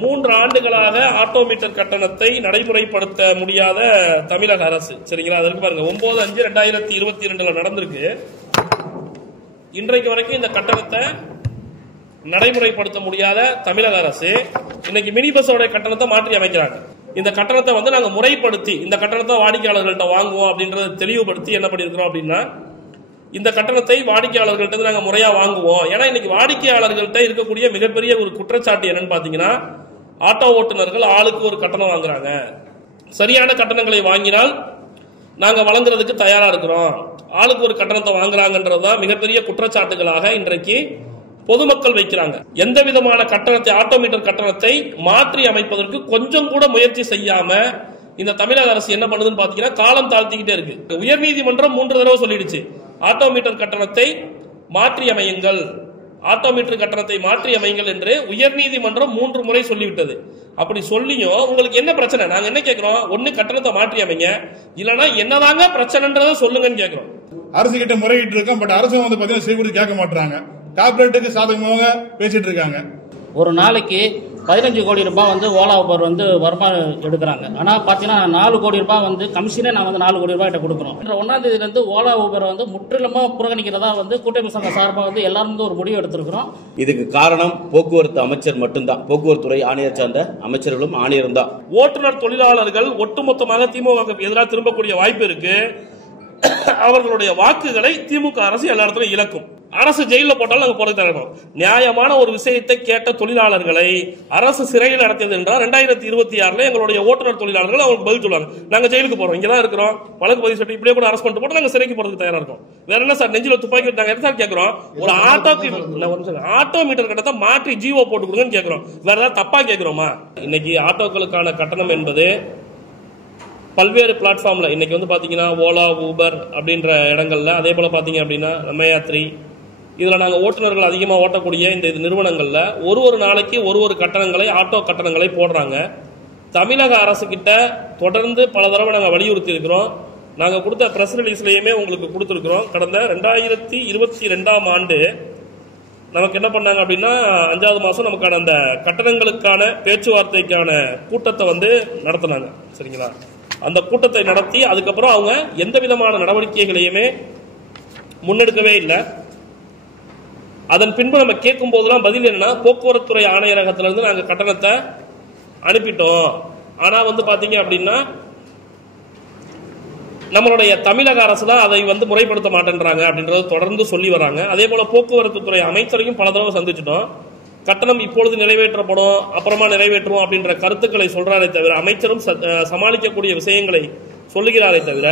3 ஆண்டுகளாக ஆட்டோமீட்டர் கட்டணத்தை நடைமுறைப்படுத்த முடியாத தமிழக அரசு. சரிங்களா, அதற்கு பாருங்க 9/5/2022 நடந்திருக்கு. இன்றைக்கு வரைக்கும் இந்த கட்டணத்தை நடைமுறைப்படுத்த முடியாத தமிழக அரசு இன்னைக்கு மினி பஸ்ஸோட கட்டணத்தை மாற்றி அமைக்கிறாங்க. இந்த கட்டணத்தை வந்து நாங்க முறைப்படுத்தி இந்த கட்டணத்தை வாடிக்கையாளர்கள்ட்ட வாங்குவோம் அப்படின்றத தெளிவுபடுத்தி என்ன பண்ணிருக்கிறோம் அப்படின்னா, இந்த கட்டணத்தை வாடிக்கையாளர்கள்ட்ட நாங்க முறையா வாங்குவோம். ஏன்னா இன்னைக்கு வாடிக்கையாளர்கள்ட்ட இருக்கக்கூடிய மிகப்பெரிய ஒரு குற்றச்சாட்டு என்னன்னு பாத்தீங்கன்னா, ஆட்டோ ஓட்டுநர்கள் ஆளுக்கு ஒரு கட்டணம் வாங்குறாங்க. சரியான கட்டணங்களை வாங்கினால் நாங்க வழங்குறதுக்கு தயாரா இருக்கிறோம். ஆளுக்கு ஒரு கட்டணத்தை வாங்குறாங்கன்றதுதான் மிகப்பெரிய குற்றச்சாட்டுகளாக இன்றைக்கு பொதுமக்கள் வைக்கிறாங்க. எந்த விதமான கட்டணத்தை ஆட்டோமீட்டர் கட்டணத்தை மாற்றி அமைப்பதற்கு கொஞ்சம் கூட முயற்சி செய்யாம இந்த தமிழக அரசு என்ன பண்ணுதுன்னு பாத்தீங்கன்னா, காலம் தாழ்த்திக்கிட்டே இருக்கு. உயர்நீதிமன்றம் 3 தடவை சொல்லிடுச்சு, ஆட்டோமீட்டர் கட்டணத்தை மாற்றி அமையுங்கள், ஆட்டோமீட்டர் கட்டணத்தை மாற்றி அமையுங்கள் என்று உயர்நீதிமன்றம் 3 முறை சொல்லிவிட்டது. அப்படி சொல்லியும் உங்களுக்கு என்ன பிரச்சனை? நாங்க என்ன கேட்கிறோம், ஒண்ணு கட்டணத்தை மாற்றி அமைங்க, இல்லனா என்னதாங்க பிரச்சனைன்றதை சொல்லுங்கன்னு கேட்கிறோம். அரசு கிட்ட முறையிட்டு இருக்கோம். பட் அரசு வந்து பாத்தீங்கன்னா செய்வது கேட்க மாட்டாங்க. கார்பரேட்டுக்கு சாதகமாக பேசிட்டு இருக்காங்க. ஒரு நாளைக்கு 15 கோடி ரூபாய் வந்து ஓலா ஊபர் வந்து வருமானம் எடுக்கிறாங்க. ஆனா பாத்தீங்கன்னா 4 கோடி ரூபாய் வந்து கமிஷனே நான் வந்து 4 கோடி ரூபாய் கிட்ட கொடுக்குறோம். 1ஆம் தேதியில இருந்து ஓலா ஊபர் வந்து முற்றிலுமா புறக்கணிக்கிறதா வந்து கூட்டமைப்பு சங்க சார்பாக வந்து எல்லாரும் வந்து ஒரு முடிவு எடுத்திருக்கிறோம். இதுக்கு காரணம் போக்குவரத்து அமைச்சர் மட்டும்தான். போக்குவரத்து துறை ஆணையர் சார்ந்த அமைச்சர்களும் ஆணையரும் தான். ஓட்டுநர் தொழிலாளர்கள் ஒட்டுமொத்தமாக திமுக எதிராக திரும்பக்கூடிய வாய்ப்பு இருக்கு. அவர்களுடைய வாக்குகளை திமுக அரசு எல்லா இடத்துலையும் இழக்கும். அரசு ஜெயில போட்டாலும் நாங்க போறது தரணும். நியாயமான ஒரு விஷயத்தை கேட்ட தொழிலாளர்களை அரசு சிறையில் நடத்தியது என்றால் 2026 எங்களுடைய ஓட்டுநர் தொழிலாளர்கள் அவங்களுக்கு பதில் சொல்லுவாங்க, நாங்க ஜெயிலுக்கு போறோம், இங்கதான் இருக்கிறோம், வழக்கு பதிவு சொல்லி இப்படியே கூட அரசு பண்ணிட்டு போட்டு நாங்க சிறைக்கு போறதுக்கு தயாரா இருக்கோம். வேற என்ன சார், நெஞ்சில துப்பாக்கி நாங்க என்ன சார் கேட்கிறோம்? ஒரு ஆட்டோமீட்டர் கட்டணத்தை மாற்றி ஜிஓ போட்டு கொடுங்கன்னு கேட்கிறோம். வேற ஏதாவது தப்பா கேட்கிறோமா? இன்னைக்கு ஆட்டோக்களுக்கான கட்டணம் என்பது பல்வேறு பிளாட்ஃபார்ம்ல இன்னைக்கு வந்து பாத்தீங்கன்னா ஓலா ஊபர் அப்படின்ற இடங்கள்ல, அதே போல பாத்தீங்க அப்படின்னா நம்மயாத்ரி, இதுல நாங்க ஓட்டுநர்கள் அதிகமா ஓட்டக்கூடிய இந்த நிறுவனங்கள்ல ஒரு நாளைக்கு ஒரு கட்டணங்களை ஆட்டோ கட்டணங்களை போடுறாங்க. தமிழக அரசு கிட்ட தொடர்ந்து பல தடவை நாங்க வலியுறுத்தி இருக்கிறோம். நாங்க கொடுத்த பிரஸ் ரிலீஸ்லயுமே உங்களுக்கு கொடுத்திருக்கிறோம். கடந்த 2022ஆம் ஆண்டு நமக்கு என்ன பண்ணாங்க அப்படின்னா, 5வது மாசம் நமக்கான அந்த கட்டணங்களுக்கான பேச்சுவார்த்தைக்கான கூட்டத்தை வந்து நடத்தினாங்க. சரிங்களா, அந்த கூட்டத்தை நடத்தி அதுக்கப்புறம் அவங்க எந்த விதமான நடவடிக்கைகளையுமே முன்னெடுக்கவே இல்லை. அதன் பின்பு நம்ம கேட்கும் போதெல்லாம் பதில் என்னன்னா, போக்குவரத்துறை ஆணையரகத்திலிருந்து நாங்க கட்டணத்தை அனுப்பிட்டோம், ஆனா வந்து பாத்தீங்க அப்படின்னா நம்மளுடைய தமிழக அரசு தான் அதை வந்து முறைப்படுத்த மாட்டேன்றாங்க அப்படின்றத தொடர்ந்து சொல்லி வராங்க. அதே போல போக்குவரத்து துறை அமைச்சரையும் பல தடவை சந்திச்சிட்டோம். கட்டணம் இப்பொழுது நிறைவேற்றப்படும், அப்புறமா நிறைவேற்றுவோம் அப்படின்ற கருத்துக்களை சொல்றாரே தவிர, அமைச்சரும் சமாளிக்கக்கூடிய விஷயங்களை சொல்லுகிறாரே தவிர,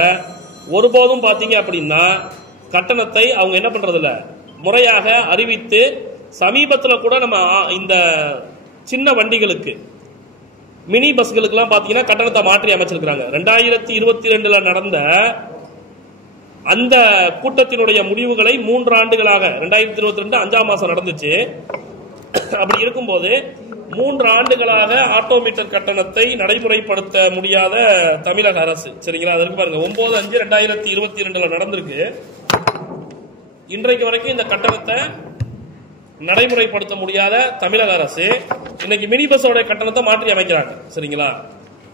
ஒருபோதும் பாத்தீங்க அப்படின்னா கட்டணத்தை அவங்க என்ன பண்றது இல்ல, முறையாக அறிவித்து சமீபத்தில் கூட நம்ம இந்த சின்ன வண்டிகளுக்கு மினி பஸ்களுக்கெல்லாம் பாத்தீங்கன்னா கட்டணத்தை மாற்றி அமைச்சிருக்கிறாங்க. 2022 நடந்த அந்த கூட்டத்தினுடைய முடிவுகளை 3 ஆண்டுகளாக 2022 5ஆம் மாசம் நடந்துச்சு. அப்படி இருக்கும்போது 3 ஆண்டுகளாக ஆட்டோமீட்டர் கட்டணத்தை நடைமுறைப்படுத்த முடியாத தமிழக அரசு. சரிங்களா, அதற்கு பாருங்க 9/5/2022 நடந்திருக்கு. இன்றைக்கு வரைக்கும் இந்த கட்டணத்தை நடைமுறைப்படுத்த முடியாத தமிழக அரசு இன்னைக்கு மினி பஸ்ஸோட கட்டணத்தை மாற்றி அமைக்கிறாங்க. சரிங்களா,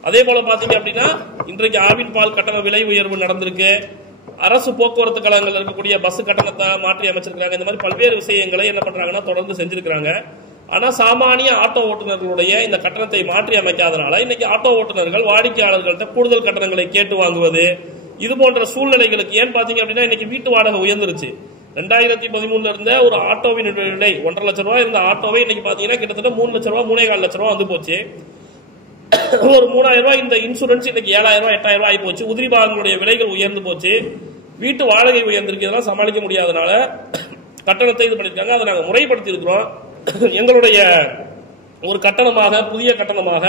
அதே போல பாத்தீங்க அப்படின்னா இன்றைக்கு ஆவின் பால் கட்டண விலை உயர்வு நடந்திருக்கு. அரசு போக்குவரத்து கழகங்கள் இருக்கக்கூடிய பஸ் கட்டணத்தை மாற்றி அமைச்சிருக்காங்க. இந்த மாதிரி பல்வேறு விஷயங்களை என்ன பண்றாங்கன்னா தொடர்ந்து செஞ்சிருக்காங்க. ஆனா சாமானிய ஆட்டோ ஓட்டுநர்களுடைய இந்த கட்டணத்தை மாற்றி அமைக்காதனால இன்னைக்கு ஆட்டோ ஓட்டுநர்கள் வாடிக்கையாளர்கள்ட்ட கூடுதல் கட்டணங்களை கேட்டு வாங்குவது, இது போன்ற சூழ்நிலைகளுக்கு ஏன் பாத்தீங்க அப்படின்னா இன்னைக்கு வீட்டு வாடகை உயர்ந்துருச்சு. 2013 இருந்த ஒரு ஆட்டோவின் விலை 1.5 லட்சம் ரூபாய் இருந்த ஆட்டோவை இன்னைக்கு பாத்தீங்கன்னா கிட்டத்தட்ட 3 லட்சம் ரூபாய் 3.25 லட்சம் ரூபாய் வந்து போச்சு. ஒரு 3000 ரூபாய் இந்த இன்சூரன்ஸ் இன்னைக்கு 7000 ரூபாய் 8000 ரூபாய் ஆகி போச்சு. உதிரி பாகங்களுடைய விலைகள் உயர்ந்து போச்சு, வீட்டு வாடகை உயர்ந்திருக்கு. இதெல்லாம் சமாளிக்க முடியாதனால கட்டணத்தை இது பண்ணிருக்காங்க. அதை நாங்க முறைப்படுத்தி இருக்கிறோம். எங்களுடைய ஒரு கட்டணமாக, புதிய கட்டணமாக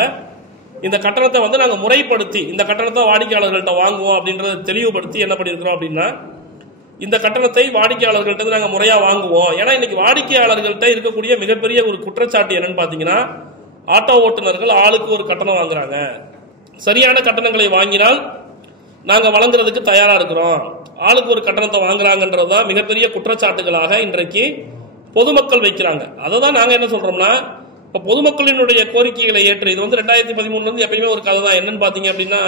இந்த கட்டணத்தை வந்து நாங்க முறைப்படுத்தி இந்த கட்டணத்தை வாடிக்கையாளர்கள்ட்ட வாங்குவோம் அப்படின்றத தெளிவுபடுத்தி என்ன பண்ணிருக்கிறோம் அப்படின்னா, இந்த கட்டணத்தை வாடிக்கையாளர்கள்ட்ட நாங்க முறையா வாங்குவோம். ஏன்னா இன்னைக்கு வாடிக்கையாளர்கள்ட்ட இருக்கக்கூடிய மிகப்பெரிய ஒரு குற்றச்சாட்டு என்னன்னு பாத்தீங்கன்னா, ஆட்டோ ஓட்டுநர்கள் ஆளுக்கு ஒரு கட்டணம் வாங்குறாங்க. சரியான கட்டணங்களை வாங்கினால் நாங்க வழங்குறதுக்கு தயாரா இருக்கிறோம், ஆளுக்கு ஒரு கட்டணத்தை வாங்குறாங்கன்றதுதான் மிகப்பெரிய குற்றச்சாட்டுகளாக இன்றைக்கு பொதுமக்கள் வைக்கிறாங்க. அதை தான் நாங்க என்ன சொல்றோம்னா, இப்ப பொதுமக்களினுடைய கோரிக்கைகளை ஏற்று இது வந்து 2013 எப்பயுமே ஒரு கதை தான். என்னன்னு பாத்தீங்க அப்படின்னா,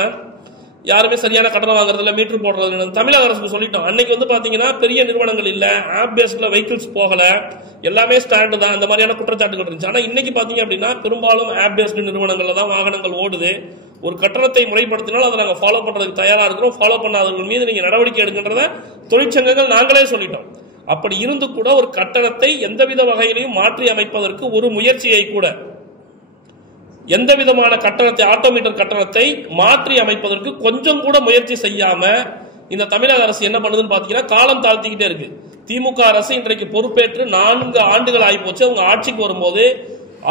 யாருமே சரியான கட்டணம் வாங்குறது இல்ல, மீட்டர் போடுறது. தமிழக அரசுக்கு சொல்லிட்டோம். அன்னைக்கு வந்து பாத்தீங்கன்னா பெரிய நிறுவனங்கள் இல்ல, ஆப் பேஸ்ட்ல வெஹிக்கிள்ஸ் போகல, எல்லாமே ஸ்டாண்டு தான், அந்த மாதிரியான குற்றச்சாட்டுகள் இருந்துச்சு. ஆனா இன்னைக்கு பாத்தீங்க அப்படின்னா பெரும்பாலும் ஆப் பேஸ்டு நிறுவனங்கள்ல தான் வாகனங்கள் ஓடுது. ஒரு கட்டணத்தை முறைப்படுத்தினால் அதை நாங்க ஃபாலோ பண்றதுக்கு தயாரா இருக்கிறோம். ஃபாலோ பண்ணாதவர்கள் மீது நீங்க நடவடிக்கை எடுக்கின்றத தொழிற்சங்கங்கள் நாங்களே சொல்லிட்டோம். அப்படி இருந்து கூட ஒரு கட்டணத்தை எந்தவித வகையிலையும் மாற்றி அமைப்பதற்கு ஒரு முயற்சியை கூட, எந்த விதமான கட்டணத்தை, ஆட்டோமீட்டர் கட்டணத்தை மாற்றி அமைப்பதற்கு கொஞ்சம் கூட முயற்சி செய்யாம இந்த தமிழக அரசு என்ன பண்ணுதுன்னு பாத்தீங்கன்னா காலம் தாழ்த்திக்கிட்டே இருக்கு. திமுக அரசு இன்றைக்கு பொறுப்பேற்று 4 ஆண்டுகள் ஆகி போச்சு. அவங்க ஆட்சிக்கு வரும்போது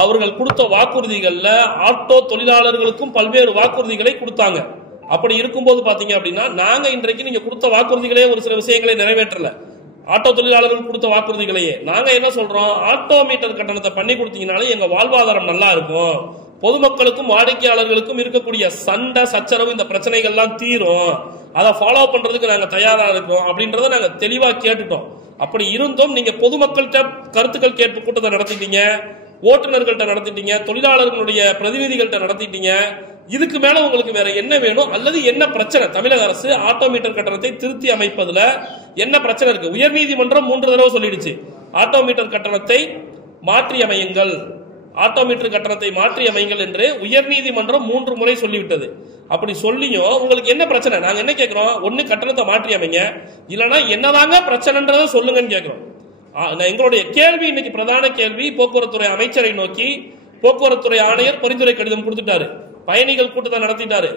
அவர்கள் கொடுத்த வாக்குறுதிகள்ல ஆட்டோ தொழிலாளர்களுக்கும் பல்வேறு வாக்குறுதிகளை கொடுத்தாங்க. அப்படி இருக்கும்போது பாத்தீங்க அப்படின்னா நாங்க இன்றைக்கு நீங்க கொடுத்த வாக்குறுதிகளே ஒரு சில விஷயங்களை நிறைவேற்றல. ஆட்டோ தொழிலாளர்கள் கொடுத்த வாக்குறுதிகளையே நாங்க என்ன சொல்றோம், ஆட்டோ மீட்டர் கட்டணத்தை பண்ணி கொடுத்தீங்கனாலே எங்க வாழ்வாதாரம் நல்லா இருக்கும், பொதுமக்களுக்கும் வாடிக்கையாளர்களுக்கும் இருக்கக்கூடிய சண்டை சச்சரவு இந்த பிரச்சனைகள்லாம் தீரும், அதை ஃபாலோ பண்றதுக்கு நாங்க தயாரா இருக்கோம் அப்படின்றத நாங்க தெளிவா கேட்டுட்டோம். அப்படி இருந்தும் நீங்க பொதுமக்கள்கிட்ட கருத்துக்கள் கேட்பு கூட்டத்தை நடத்திட்டீங்க, ஓட்டுநர்கள்ட்ட நடத்திட்டீங்க, தொழிலாளர்களுடைய பிரதிநிதிகள்கிட்ட நடத்திட்டீங்க. இதுக்கு மேல உங்களுக்கு வேற என்ன வேணும் அல்லது என்ன பிரச்சனை? தமிழக அரசு ஆட்டோமீட்டர் கட்டணத்தை திருத்தி அமைப்பதுல என்ன பிரச்சனை இருக்கு? உயர்நீதிமன்றம் 3 தடவை சொல்லிடுச்சு, ஆட்டோமீட்டர் கட்டணத்தை மாற்றி அமையுங்கள், ஆட்டோமீட்டர் கட்டணத்தை மாற்றி அமையுங்கள் என்று உயர்நீதிமன்றம் 3 முறை சொல்லிவிட்டது. அப்படி சொல்லியும் உங்களுக்கு என்ன பிரச்சனை? நாங்க என்ன கேட்கிறோம், ஒன்னு கட்டணத்தை மாற்றி அமைங்க, இல்லைன்னா என்னதாங்க பிரச்சனைன்றதை சொல்லுங்கன்னு கேட்கிறோம். எங்களுடைய கேள்வி இன்னைக்கு பிரதான கேள்வி, போக்குவரத்துறை அமைச்சரை நோக்கி போக்குவரத்துறை ஆணையர் பரிந்துரை கடிதம் கொடுத்துட்டாரு, பயணிகள் கூட்டத்தை நடத்திட்டாரு,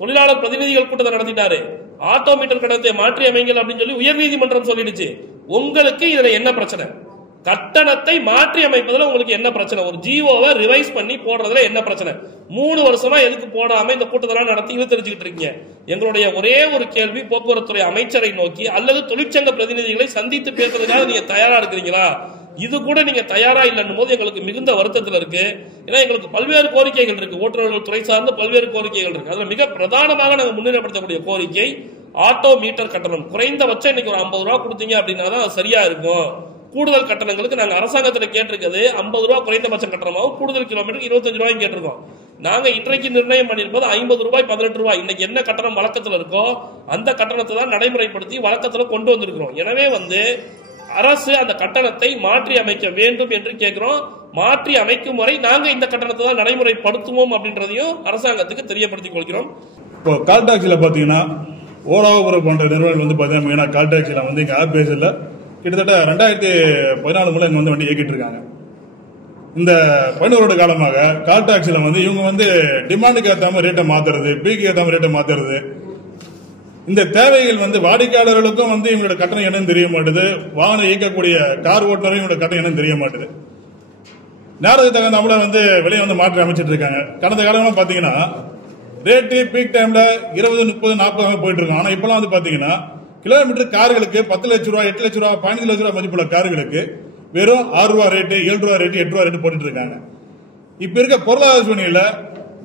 தொழிலாளர் பிரதிநிதிகள் கூட்டத்தை நடத்திட்டாரு, ஆட்டோமீட்டர் கட்டணத்தை மாற்றி அமைங்கள் அப்படின்னு சொல்லி உயர்நீதிமன்றம் சொல்லிடுச்சு. உங்களுக்கு இதுல என்ன பிரச்சனை? கட்டணத்தை மாற்றி அமைப்பதில் உங்களுக்கு என்ன பிரச்சனை? ஒரு ஜிஓவை ரிவைஸ் பண்ணி போடுறதுல என்ன பிரச்சனை? 3 வருஷமா எதுக்கு போடாம இந்த கூட்டத்தெல்லாம் நடத்தி இழுத்தடிச்சுக்கிட்டு இருக்கீங்க? எங்களுடைய ஒரே ஒரு கேள்வி, போக்குவரத்துறை அமைச்சரை நோக்கி அல்லது தொழிற்சங்க பிரதிநிதிகளை சந்தித்து பேசுறதுக்காக நீங்க தயாரா இருக்கிறீங்களா? இது கூட நீங்க தயாரா இல்லைன்னும் போது எங்களுக்கு மிகுந்த வருத்தத்தில் இருக்கு. ஏன்னா எங்களுக்கு பல்வேறு கோரிக்கைகள் இருக்கு, ஓட்டுநர்கள் துறை சார்ந்த பல்வேறு கோரிக்கைகள் இருக்கு. அதுல மிக பிரதானமாக நாங்கள் முன்னிலைப்படுத்தக்கூடிய கோரிக்கை ஆட்டோ மீட்டர் கட்டணம். குறைந்தபட்சம் இன்னைக்கு ஒரு 50 ரூபா கொடுத்தீங்க அப்படின்னா தான் சரியா இருக்கும். கூடுதல் கட்டணங்களுக்கு நாங்க அரசாங்கத்தில் கேட்டிருக்கிறது 50 ரூபாய் குறைந்தபட்சம் கட்டணமாகவும் கூடுதல் கிலோமீட்டருக்கு 25 ரூபாயும் கேட்டிருக்கோம். நாங்க இன்றைக்கு நிர்ணயம் பண்ணியிருப்பது 50 ரூபாய் 18 ரூபாய். இன்னைக்கு என்ன கட்டணம் வழக்கத்தில் இருக்கோ அந்த கட்டணத்தை தான் நடைமுறைப்படுத்தி வழக்கத்தில் கொண்டு வந்திருக்கிறோம். எனவே அரசு அந்த கட்டணத்தை மாற்றி அமைக்க வேண்டும் என்று கேட்கிறோம். மாற்றி அமைக்கும் வரை நாங்க இந்த கட்டணத்தை தான் நடைமுறைப்படுத்துவோம் அப்படின்றதையும் அரசாங்கத்துக்கு தெரியப்படுத்திக் கொள்கிறோம். இப்போ கால் டாக்ஸில பாத்தீங்கன்னா ஓலா ஊபர் போன்ற நிறுவனங்கள் வந்து பாத்தீங்கன்னா மெயினா கால் டாக்ஸில வந்து இங்க ஆப் பேஸ்ல கிட்டத்தட்ட 2014 முதல்ல இங்க வந்து வண்டி இயக்கிட்டு இருக்காங்க. இந்த 11 வருட காலமாக கால் டாக்ஸில வந்து இவங்க வந்து டிமாண்டுக்கு ஏற்றாம ரேட்டை மாத்துறது, பீக்கு ஏற்றாம ரேட்டை மாத்துறது, இந்த தேவைகள் வந்து வாடிக்கையாளர்களுக்கும் வந்து இவங்களோட கட்டணம் என்னன்னு தெரிய மாட்டுது, வாகனம் இயக்கக்கூடிய கார் ஓட்டுநரும் இவங்களோட கட்டணம் என்னன்னு தெரிய மாட்டுது. நேரத்துக்கு தகுந்தாப்புல வந்து விலையை வந்து மாற்றி அமைச்சிட்டு இருக்காங்க. கடந்த காலமா பாத்தீங்கன்னா ரேட்டு பீக் டைம்ல 20, 30, 40 போயிட்டு இருக்கும். ஆனா இப்பெல்லாம் வந்து பாத்தீங்கன்னா கிலோமீட்டர் கார்களுக்கு 10 லட்சம் ரூபாய், 8 லட்சம் ரூபாய், 15 லட்சம் ரூபாய் மதிப்புள்ள கார்களுக்கு வெறும் 6 ரூபாய் ரேட்டு, 7 ரூபாய் ரேட்டு, 8 ரூபாய் ரேட்டு போட்டுட்டு இருக்காங்க. இப்ப இருக்க பொருளாதார சூழ்நிலையில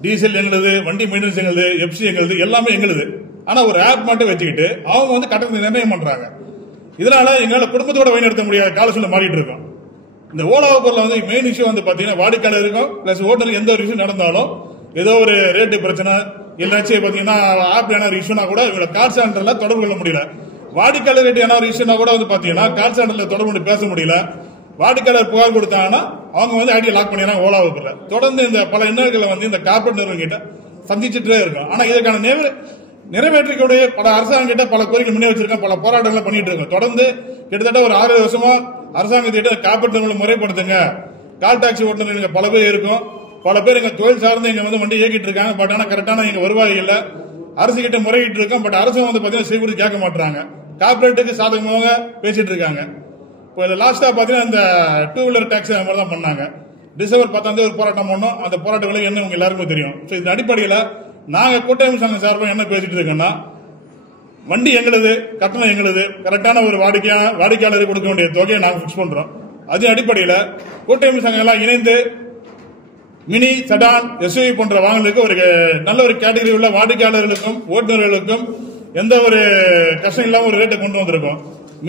டீசல் எங்களுது, வண்டி மெயின்டெனன்ஸ் எங்களுது, எஃப்சி எங்களுது, எல்லாமே எங்களுது. ஆனா ஒரு ஆப் மட்டும் வச்சுக்கிட்டு அவங்க வந்து கட்டணத்தை நிர்ணயம் பண்றாங்க. இதனால எங்களால குடும்பத்தோட வழிநடத்த முடியாத கால சூழ்நிலை மாறிட்டு இருக்கோம். இந்த ஓலா ஊபர்ல வந்து மெயின் இஷ்யூ வந்து பாத்தீங்கன்னா வாடிக்கையாளர் இருக்கும் பிளஸ் ஓட்டுநர் எந்த ஒரு விஷயம் நடந்தாலும் ஏதோ ஒரு ரேட்டு பிரச்சனை இல்லாச்சும் பாத்தீங்கன்னா ஆப் என்ன ஒரு இஷ்யூனா கூட இவங்க கால் சென்டர்ல தொடர்பு கொள்ள முடியல. வாடிக்கையாளர் ரேட்டு என்ன ஒரு இஷ்யூனா கூட வந்து பாத்தீங்கன்னா கால் சென்டர்ல தொடர்பு கொண்டு பேச முடியல. வாடிக்கையாளர் புகார் கொடுத்தாங்கன்னா அவங்க வந்து ஐடியா லாக் பண்ணிடுறாங்க ஓலா ஊபர்ல. தொடர்ந்து இந்த பல இன்னல்களை வந்து இந்த கார்பரேட் நிறுவனம் கிட்ட சந்திச்சுட்டே இருக்கும். ஆனா இதற்கான நிறைவேற்றிக்கூடிய பல அரசாங்கம் கிட்ட பல கோரிக்கை முன்னே வச்சிருக்கோம், பல போராட்டங்களை பண்ணிட்டு இருக்கோம். தொடர்ந்து கிட்டத்தட்ட ஒரு 6 வருஷமா அரசாங்கத்திட்ட கார்பரேட் நிறுவனம் முறைப்படுத்துங்க, கால் டாக்ஸி ஓட்டுநர் பல பேர் இருக்கும், பல பேர் எங்க தொழில் சார்ந்து இங்க வந்து வண்டி இயக்கிட்டு இருக்காங்க. பட் ஆனா கரெக்டான எங்க வருவாய் இல்ல, அரசு கிட்ட முறையிட்டு இருக்கோம். பட் அரசு வந்து பாத்தீங்கன்னா செய்தி கேட்க மாட்டாங்க, கார்பரேட்டுக்கு சாதகமாக பேசிட்டு இருக்காங்க. இப்போ லாஸ்டா பாத்தீங்கன்னா இந்த 2 வீலர் டாக்ஸி அந்த மாதிரி தான் பண்ணாங்க. டிசம்பர் 10 ஒரு போராட்டம் பண்ணோம். அந்த போராட்ட விலை என்ன உங்க எல்லாருக்குமே தெரியும். இந்த அடிப்படையில் நாங்க கூட்டமைப்பு சங்கம் சார்பாக என்ன பேசிட்டு இருக்கோம்னா, வண்டி எங்களுது, கட்டணம் எங்களுது, கரெக்டான ஒரு வாடிக்கையாளருக்கு கொடுக்க வேண்டிய தொகையை நாங்க பிக்ஸ் பண்றோம். அதன் அடிப்படையில் கூட்டமைப்பு சங்கம் எல்லாம் இணைந்து மினி, செடான், எஸ்யூவி போன்ற வாகனங்களுக்கு ஒரு நல்ல ஒரு கேட்டகரி உள்ள வாடிக்கையாளர்களுக்கும் ஓட்டுநர்களுக்கும் எந்த ஒரு கஷ்டம் இல்லாம ஒரு ரேட்டை கொண்டு வந்திருக்கோம்.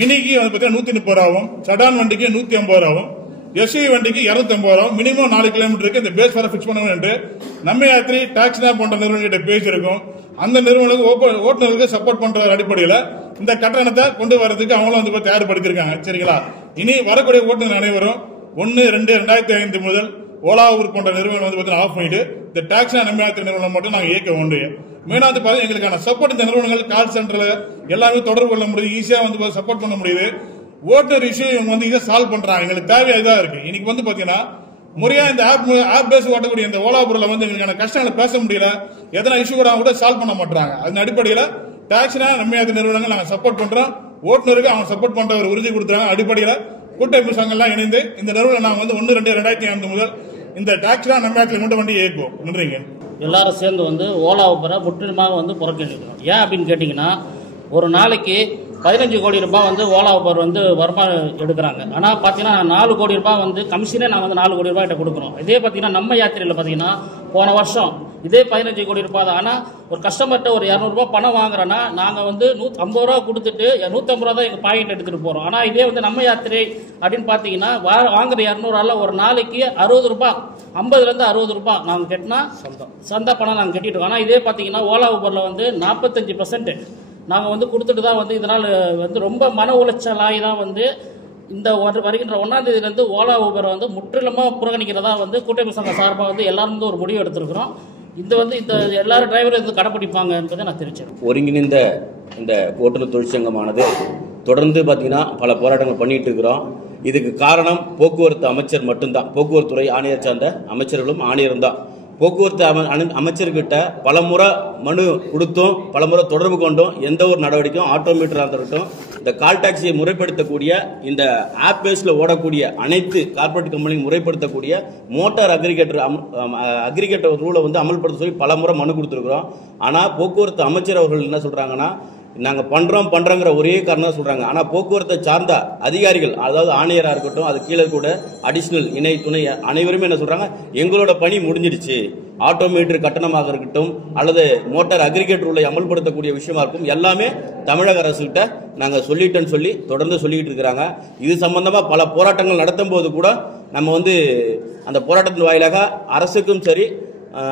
மினிக்கு வந்து 130 ரூபாவும், செடான் வண்டிக்கு 150 ரூபாவும், எஸ்யூவி வண்டிக்கு 250 ரூபா மினிமம் 4 கிலோமீட்டருக்கு இந்த பேஸ் ஃபேரை பிக்ஸ் பண்ணணும் என்று நம்ம யாத்திரி டாக்ஸினா போன்ற நிறுவனங்கிட்ட பேசியிருக்கோம். அந்த நிறுவனங்களுக்கு ஓட்டுநருக்கு சப்போர்ட் பண்ற அடிப்படையில் இந்த கட்டணத்தை கொண்டு வரதுக்கு அவங்களும் வந்து தயார்படுத்திருக்காங்க. சரிங்களா? இனி வரக்கூடிய ஓட்டுநர் அனைவரும் 1/2/2005 முதல் ஓலா ஊபர் போன்ற நிறுவனம் வந்து ஆஃப் பண்ணிட்டு இந்த டாக்ஸினா நம்ம யாத்திரை நிறுவனம் மட்டும் நாங்கள் இயக்க ஒன்றிய மெயினாக பார்த்து எங்களுக்கான சப்போர்ட் இந்த நிறுவனங்கள் கால் சென்டர்ல எல்லாமே தொடர்பு கொள்ள முடியுது, ஈஸியா வந்து சப்போர்ட் பண்ண முடியுது. ஓட்டுநர் இஷ்யூ இவங்க வந்து இதை சால்வ் பண்றாங்க. எங்களுக்கு தேவையா இதாக இருக்கு. இன்னைக்கு வந்து பாத்தீங்கன்னா முறையா இந்த ஆப் பேஸ் ஓட்டக்கூடிய இந்த ஓலா ஊபர்ல வந்து எங்களுக்கான கஷ்டங்களை பேச முடியல, எதனா இஷ்யூ கூட சால்வ் பண்ண மாட்டாங்க. அதன் அடிப்படையில் டாக்ஸினா நம்ம யாத்திரை நிறுவனங்கள் நாங்கள் சப்போர்ட் பண்றோம். ஓட்டுநருக்கு அவங்க சப்போர்ட் பண்ற ஒரு உறுதி கொடுத்துறாங்க. அடிப்படையில் கூட்டமைப்பு சங்கம்லாம் இணைந்து இந்த நிறுவனம் நாங்கள் வந்து 1/2/2005 முதல் இந்த டாக்ஸினா நம்ம யாத்திரை கொண்டு வண்டி இயக்குவோம். நன்றிங்க. எல்லாரும் சேர்ந்து வந்து ஓலா ஊபரை முற்றிலுமாக வந்து புறக்கணிக்கணும். ஏன் அப்படின்னு கேட்டிங்கன்னா, ஒரு நாளைக்கு 15 கோடி ரூபாய் வந்து ஓலா ஊபர் வந்து வருமானம் எடுக்கிறாங்க. ஆனால் பார்த்தீங்கன்னா 4 கோடி ரூபாய் வந்து கமிஷனே நான் வந்து 4 கோடி ரூபாய்கிட்ட கொடுக்குறோம். இதே பார்த்தீங்கன்னா நம்ம யாத்திரையில் பார்த்தீங்கன்னா போன வருஷம் இதே 15 கோடி ரூபாய் தான். ஆனால் ஒரு கஸ்டமர்கிட்ட ஒரு 200 ரூபாய் பணம் வாங்குறோன்னா நாங்கள் வந்து 150 ரூபா கொடுத்துட்டு 150 ரூபா தான் எங்கள் பாக்கெட் எடுத்துகிட்டு போகிறோம். ஆனால் இதே வந்து நம்ம யாத்திரை அப்படின்னு பார்த்தீங்கன்னா வாங்குற 200 ஒரு நாளைக்கு 60 ரூபாய் 50லேருந்து 60 ரூபாய் நாங்கள் கட்டினா சந்தா பணம் நாங்கள் கட்டிட்டு. ஆனால் இதே பார்த்தீங்கன்னா ஓலா ஊபரில் வந்து 45% நாங்கள் வந்து கொடுத்துட்டு தான் வந்து இதனால் வந்து ரொம்ப மன உளைச்சலாகி தான் வந்து இந்த வருகின்ற 1ஆம் தேதியிலேருந்து ஓலா ஊபரை வந்து முற்றிலுமாக புறக்கணிக்கிறதா வந்து கூட்டமைப்பு சங்க சார்பாக வந்து எல்லாரும் வந்து ஒரு முடிவு எடுத்திருக்கிறோம். இது வந்து இந்த எல்லாரும் டிரைவரும் வந்து கடைப்பிடிப்பாங்க என்பதை நான் தெரிவிச்சேன். ஒருங்கிணைந்த இந்த ஓட்டுநர் தொழிற்சங்கமானது தொடர்ந்து பார்த்தீங்கன்னா பல போராட்டங்கள் பண்ணிட்டு இருக்கிறோம். இதுக்கு காரணம் போக்குவரத்து அமைச்சர் மட்டும்தான். போக்குவரத்து துறை ஆணையர் சார்ந்த அமைச்சர்களும் ஆணையரும் தான். போக்குவரத்து அமைச்சர்கிட்ட பலமுறை மனு கொடுத்தும் பலமுறை தொடர்பு கொண்டும் எந்த ஒரு நடவடிக்கையும் ஆட்டோமீட்டராக இருக்கட்டும், இந்த கால் டாக்ஸியை முறைப்படுத்தக்கூடிய இந்த ஆப் பேஸ்ல ஓடக்கூடிய அனைத்து கார்பரேட் கம்பெனியும் முறைப்படுத்தக்கூடிய மோட்டார் அக்ரிகேட்டர் ரூலை வந்து அமல்படுத்த சொல்லி பலமுறை மனு கொடுத்துருக்கிறோம். ஆனால் போக்குவரத்து அமைச்சர் அவர்கள் என்ன சொல்றாங்கன்னா, நாங்கள் பண்றோங்கிற ஒரே காரணம் தான் சொல்றாங்க. ஆனால் போக்குவரத்தை சார்ந்த அதிகாரிகள், அதாவது ஆணையராக இருக்கட்டும், அது கீழே கூட அடிஷனல் இணை துணை அனைவருமே என்ன சொல்றாங்க, எங்களோட பணி முடிஞ்சிடுச்சு. ஆட்டோமீட்டர் கட்டணமாக இருக்கட்டும் அல்லது மோட்டார் அக்ரிகேட் ரூலை அமல்படுத்தக்கூடிய விஷயமா இருக்கும், எல்லாமே தமிழக அரசுகிட்ட நாங்கள் சொல்லிட்டோன்னு சொல்லி தொடர்ந்து சொல்லிட்டு இருக்கிறாங்க. இது சம்பந்தமா பல போராட்டங்கள் நடத்தும் போது கூட நம்ம வந்து அந்த போராட்டத்தின் வாயிலாக அரசுக்கும் சரி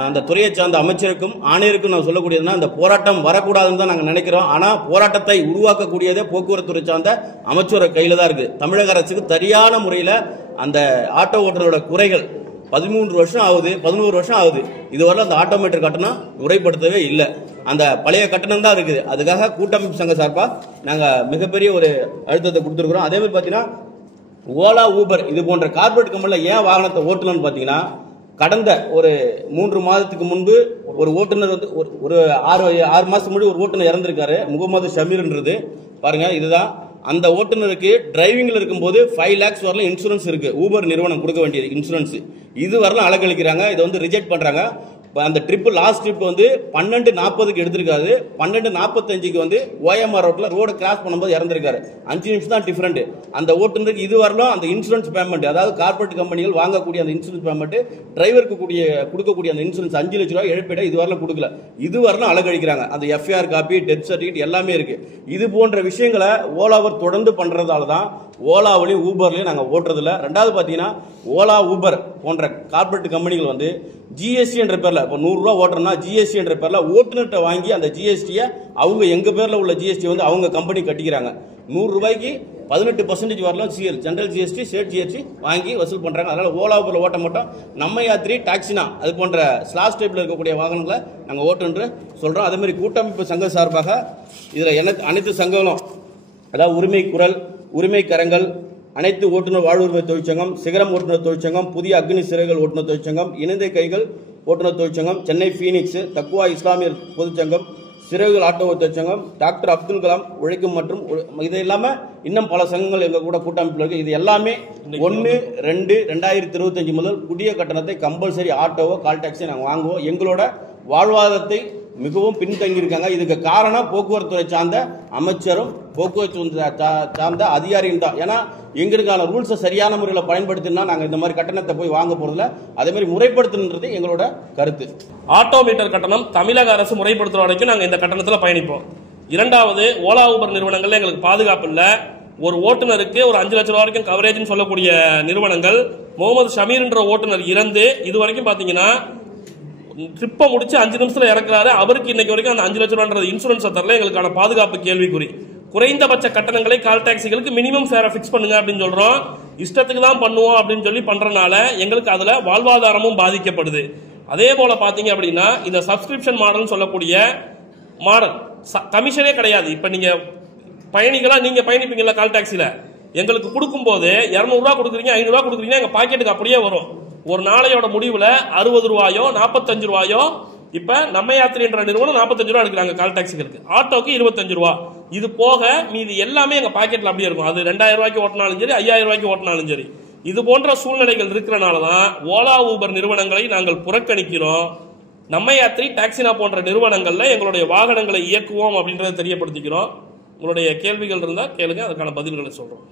அந்த துறையை சார்ந்த அமைச்சருக்கும் ஆணையருக்கும் நான் சொல்லக்கூடியதுன்னா, இந்த போராட்டம் வரக்கூடாதுன்னு தான் நாங்கள் நினைக்கிறோம். ஆனால் போராட்டத்தை உருவாக்கக்கூடியதே போக்குவரத்து துறை சார்ந்த அமைச்சரோட கையில தான் இருக்கு. தமிழக அரசுக்கு சரியான முறையில் அந்த ஆட்டோ ஓட்டுநரோட குறைகள் 13 வருஷம் ஆகுது, 11 வருஷம் ஆகுது, இதுவரை அந்த ஆட்டோமீட்டர் கட்டணம் முறைப்படுத்தவே இல்லை. அந்த பழைய கட்டணம் தான் இருக்குது. அதுக்காக கூட்டமைப்பு சங்க சார்பா நாங்கள் மிகப்பெரிய ஒரு அழுத்தத்தை கொடுத்துருக்கிறோம். அதே மாதிரி பார்த்தீங்கன்னா ஓலா ஊபர் இது போன்ற கார்பரேட் கம்பெனியில் ஏன் வாகனத்தை ஓட்டலன்னு பார்த்தீங்கன்னா, கடந்த ஒரு 3 மாதத்துக்கு முன்பு ஒரு ஓட்டுநர் வந்து ஒரு 6 மாசத்துக்கு முன்னாடி ஒரு ஓட்டுநர் இறந்திருக்காரு, முகமது ஷமீர்ன்றது. பாருங்க, இதுதான் அந்த ஓட்டுநருக்கு டிரைவிங்ல இருக்கும்போது 5 lakhs வரல இன்சூரன்ஸ் இருக்கு. ஊபர் நிறுவனம் கொடுக்க வேண்டியது இன்சூரன்ஸ், இது வரல அலக்களிக்கிறாங்க. இதை வந்து ரிஜெக்ட் பண்றாங்க. அந்த ட்ரிப் லாஸ்ட் ட்ரிப் வந்து 12:40 எடுத்திருக்காரு. 12:45 வந்து ஓஎம்ஆர் ரோட்ல ரோடு கிராஸ் பண்ணும்போது இறந்திருக்காரு. 5 நிமிஷம் தான் டிஃபரெண்ட். அந்த ஓட்டுநருக்கு இது வரலாம் அந்த இன்சூரன்ஸ் பேமெண்ட், அதாவது கார்பரேட் கம்பெனிகள் வாங்கக்கூடிய அந்த இன்சூரன்ஸ் பேமெண்ட், டிரைவருக்கு கொடுக்கக்கூடிய அந்த இன்சூரன்ஸ் 5 லட்சம் ரூபாய் இழப்பீட இது வரலாம் கொடுக்கல. இது வரலாம் அலகழிக்கிறாங்க. அந்த எஃப்ஐஆர் காப்பி, டெத் சர்டிபிகேட் எல்லாமே இருக்கு. இது போன்ற விஷயங்களை ஓலாவர் தொடர்ந்து பண்றதால தான் ஓலாவிலையும் ஊபர்லையும் நாங்கள் ஓட்டுறதில்ல. ரெண்டாவது பார்த்தீங்கன்னா, ஓலா ஊபர் போன்ற கார்பரேட் கம்பெனிகள் வந்து ஜிஎஸ்டி என்ற பேர்ல இப்போ 100 ரூபா ஓட்டுறோம்னா ஜிஎஸ்டி என்ற பேர்ல ஓட்டுநர்கிட்ட வாங்கி அந்த ஜிஎஸ்டியை அவங்க எங்க பேர்ல உள்ள ஜிஎஸ்டி வந்து அவங்க கம்பெனி கட்டிக்கிறாங்க. 100 ரூபாய்க்கு 18% வரலாம் ஜெனரல் ஜிஎஸ்டி, ஸ்டேட் ஜிஎஸ்டி வாங்கி வசூல் பண்றாங்க. அதனால ஓலா ஊபர்ல ஓட்ட மாட்டோம். நம்ம யாத்திரை, டாக்ஸினா அது போன்ற ஸ்லாஷ் டைப்ல இருக்கக்கூடிய வாகனங்களை நாங்கள் ஓட்டுன்னு சொல்றோம். அதே மாதிரி கூட்டமைப்பு சங்க சார்பாக இதுல அனைத்து சங்கங்களும், அதாவது உரிமை குரல், உரிமை கரங்கள், அனைத்து ஓட்டுநர் வாழ்வுரிமை தொழிற்சங்கம், சிகரம் ஓட்டுநர் தொழிற்சங்கம், புதிய அக்னி சிறைகள் ஓட்டுநர் தொழிற்சங்கம், இணைந்த கைகள் ஓட்டுநர் தொழிற்சங்கம், சென்னை பீனிக்ஸ், தக்குவா இஸ்லாமியர் பொதுச்சங்கம், சிறைகள் ஆட்டோ தொழிற்சங்கம், டாக்டர் அப்துல் கலாம் உழைக்கும் மற்றும் இது இல்லாம இன்னும் பல சங்கங்கள் எங்க கூட கூட்டமைப்பில் இருக்கு. இது எல்லாமே 1/2/2025 முதல் புதிய கட்டணத்தை கம்பல்சரி ஆட்டோவோ கால் டாக்ஸி நாங்கள் வாங்குவோம். எங்களோட வாழ்வாதாரத்தை மிகவும் பின்தங்கி இருக்காங்க. இதுக்கு காரணம் போக்குவரத்து துறை சார்ந்த அமைச்சரும் போக்குவரத்து சார்ந்த அதிகாரியும் தான். ஏன்னா எங்களுக்கான ரூல்ஸை சரியான முறையில் பயன்படுத்தினா நாங்கள் இந்த மாதிரி கட்டணத்தை போய் வாங்க போறதில்ல. அதே மாதிரி முறைப்படுத்துன்றது எங்களோட கருத்து. ஆட்டோ மீட்டர் கட்டணம் தமிழக அரசு முறைப்படுத்துற வரைக்கும் நாங்கள் இந்த கட்டணத்தில் பயணிப்போம். இரண்டாவது, ஓலா ஊபர் நிறுவனங்கள்ல எங்களுக்கு பாதுகாப்பு இல்லை. ஒரு ஓட்டுநருக்கு ஒரு 5 லட்சம் ரூபாய் வரைக்கும் கவரேஜ்னு சொல்லக்கூடிய நிறுவனங்கள் முகமது ஷமீர்ன்ற ஓட்டுநர் இறந்து இது வரைக்கும் பாத்தீங்கன்னா ட்ரிப்பை முடிச்சு 5 நிமிஷத்துல இறக்குறாரு. அவருக்கு இன்னைக்கு வரைக்கும் அந்த 5 லட்சம் ரூபாய் இன்சூரன்ஸ் தரல. எங்களுக்கான பாதுகாப்பு கேள்விக்குறி. குறைந்தபட்ச கட்டணங்களை கால் டாக்ஸிகளுக்கு மினிமம் ஃபேரை ஃபிக்ஸ் பண்ணுங்க அப்படின்னு சொல்றோம். இஷ்டத்துக்கு தான் பண்ணுவோம் அப்படின்னு சொல்லி பண்றதுனால எங்களுக்கு அதுல வாழ்வாதாரமும் பாதிக்கப்படுது. அதே போல பாத்தீங்க அப்படின்னா இந்த சப்ஸ்கிரிப்ஷன் மாடல் சொல்லக்கூடிய மாடல் கமிஷனே கிடையாது. இப்ப நீங்க பயணிகளா நீங்க பயணிப்பீங்களா கால் டாக்ஸில, எங்களுக்கு கொடுக்கும் போது 200 ரூபாய் கொடுக்குறீங்க, 500 ரூபாய் கொடுக்குறீங்க, எங்க பாக்கெட்டுக்கு அப்படியே வரும். ஒரு நாளையோட முடிவுல 60 ரூபாயோ 45 ரூபாயோ, இப்ப நம்ம யாத்திரை என்ற நிறுவனம் 45 ரூபாய் எடுக்கிறாங்க கால் டாக்ஸிகளுக்கு, ஆட்டோக்கு 25 ரூபாய். இது போக மீது எல்லாமே எங்க பாக்கெட்ல அப்படியே இருக்கும். அது 2000 ரூபாய்க்கு ஓட்டினாலும் சரி, 5000 ரூபாய்க்கு ஓட்டினாலும் சரி. இது போன்ற சூழ்நிலைகள் இருக்கிறனாலதான் ஓலா ஊபர் நிறுவனங்களை நாங்கள் புறக்கணிக்கிறோம். நம்ம யாத்திரை டாக்ஸினா போன்ற நிறுவனங்கள்ல எங்களுடைய வாகனங்களை இயக்குவோம் அப்படின்றத தெரியப்படுத்திக்கிறோம். உங்களுடைய கேள்விகள் இருந்தா கேளுங்க, அதுக்கான பதில்களை சொல்றோம்.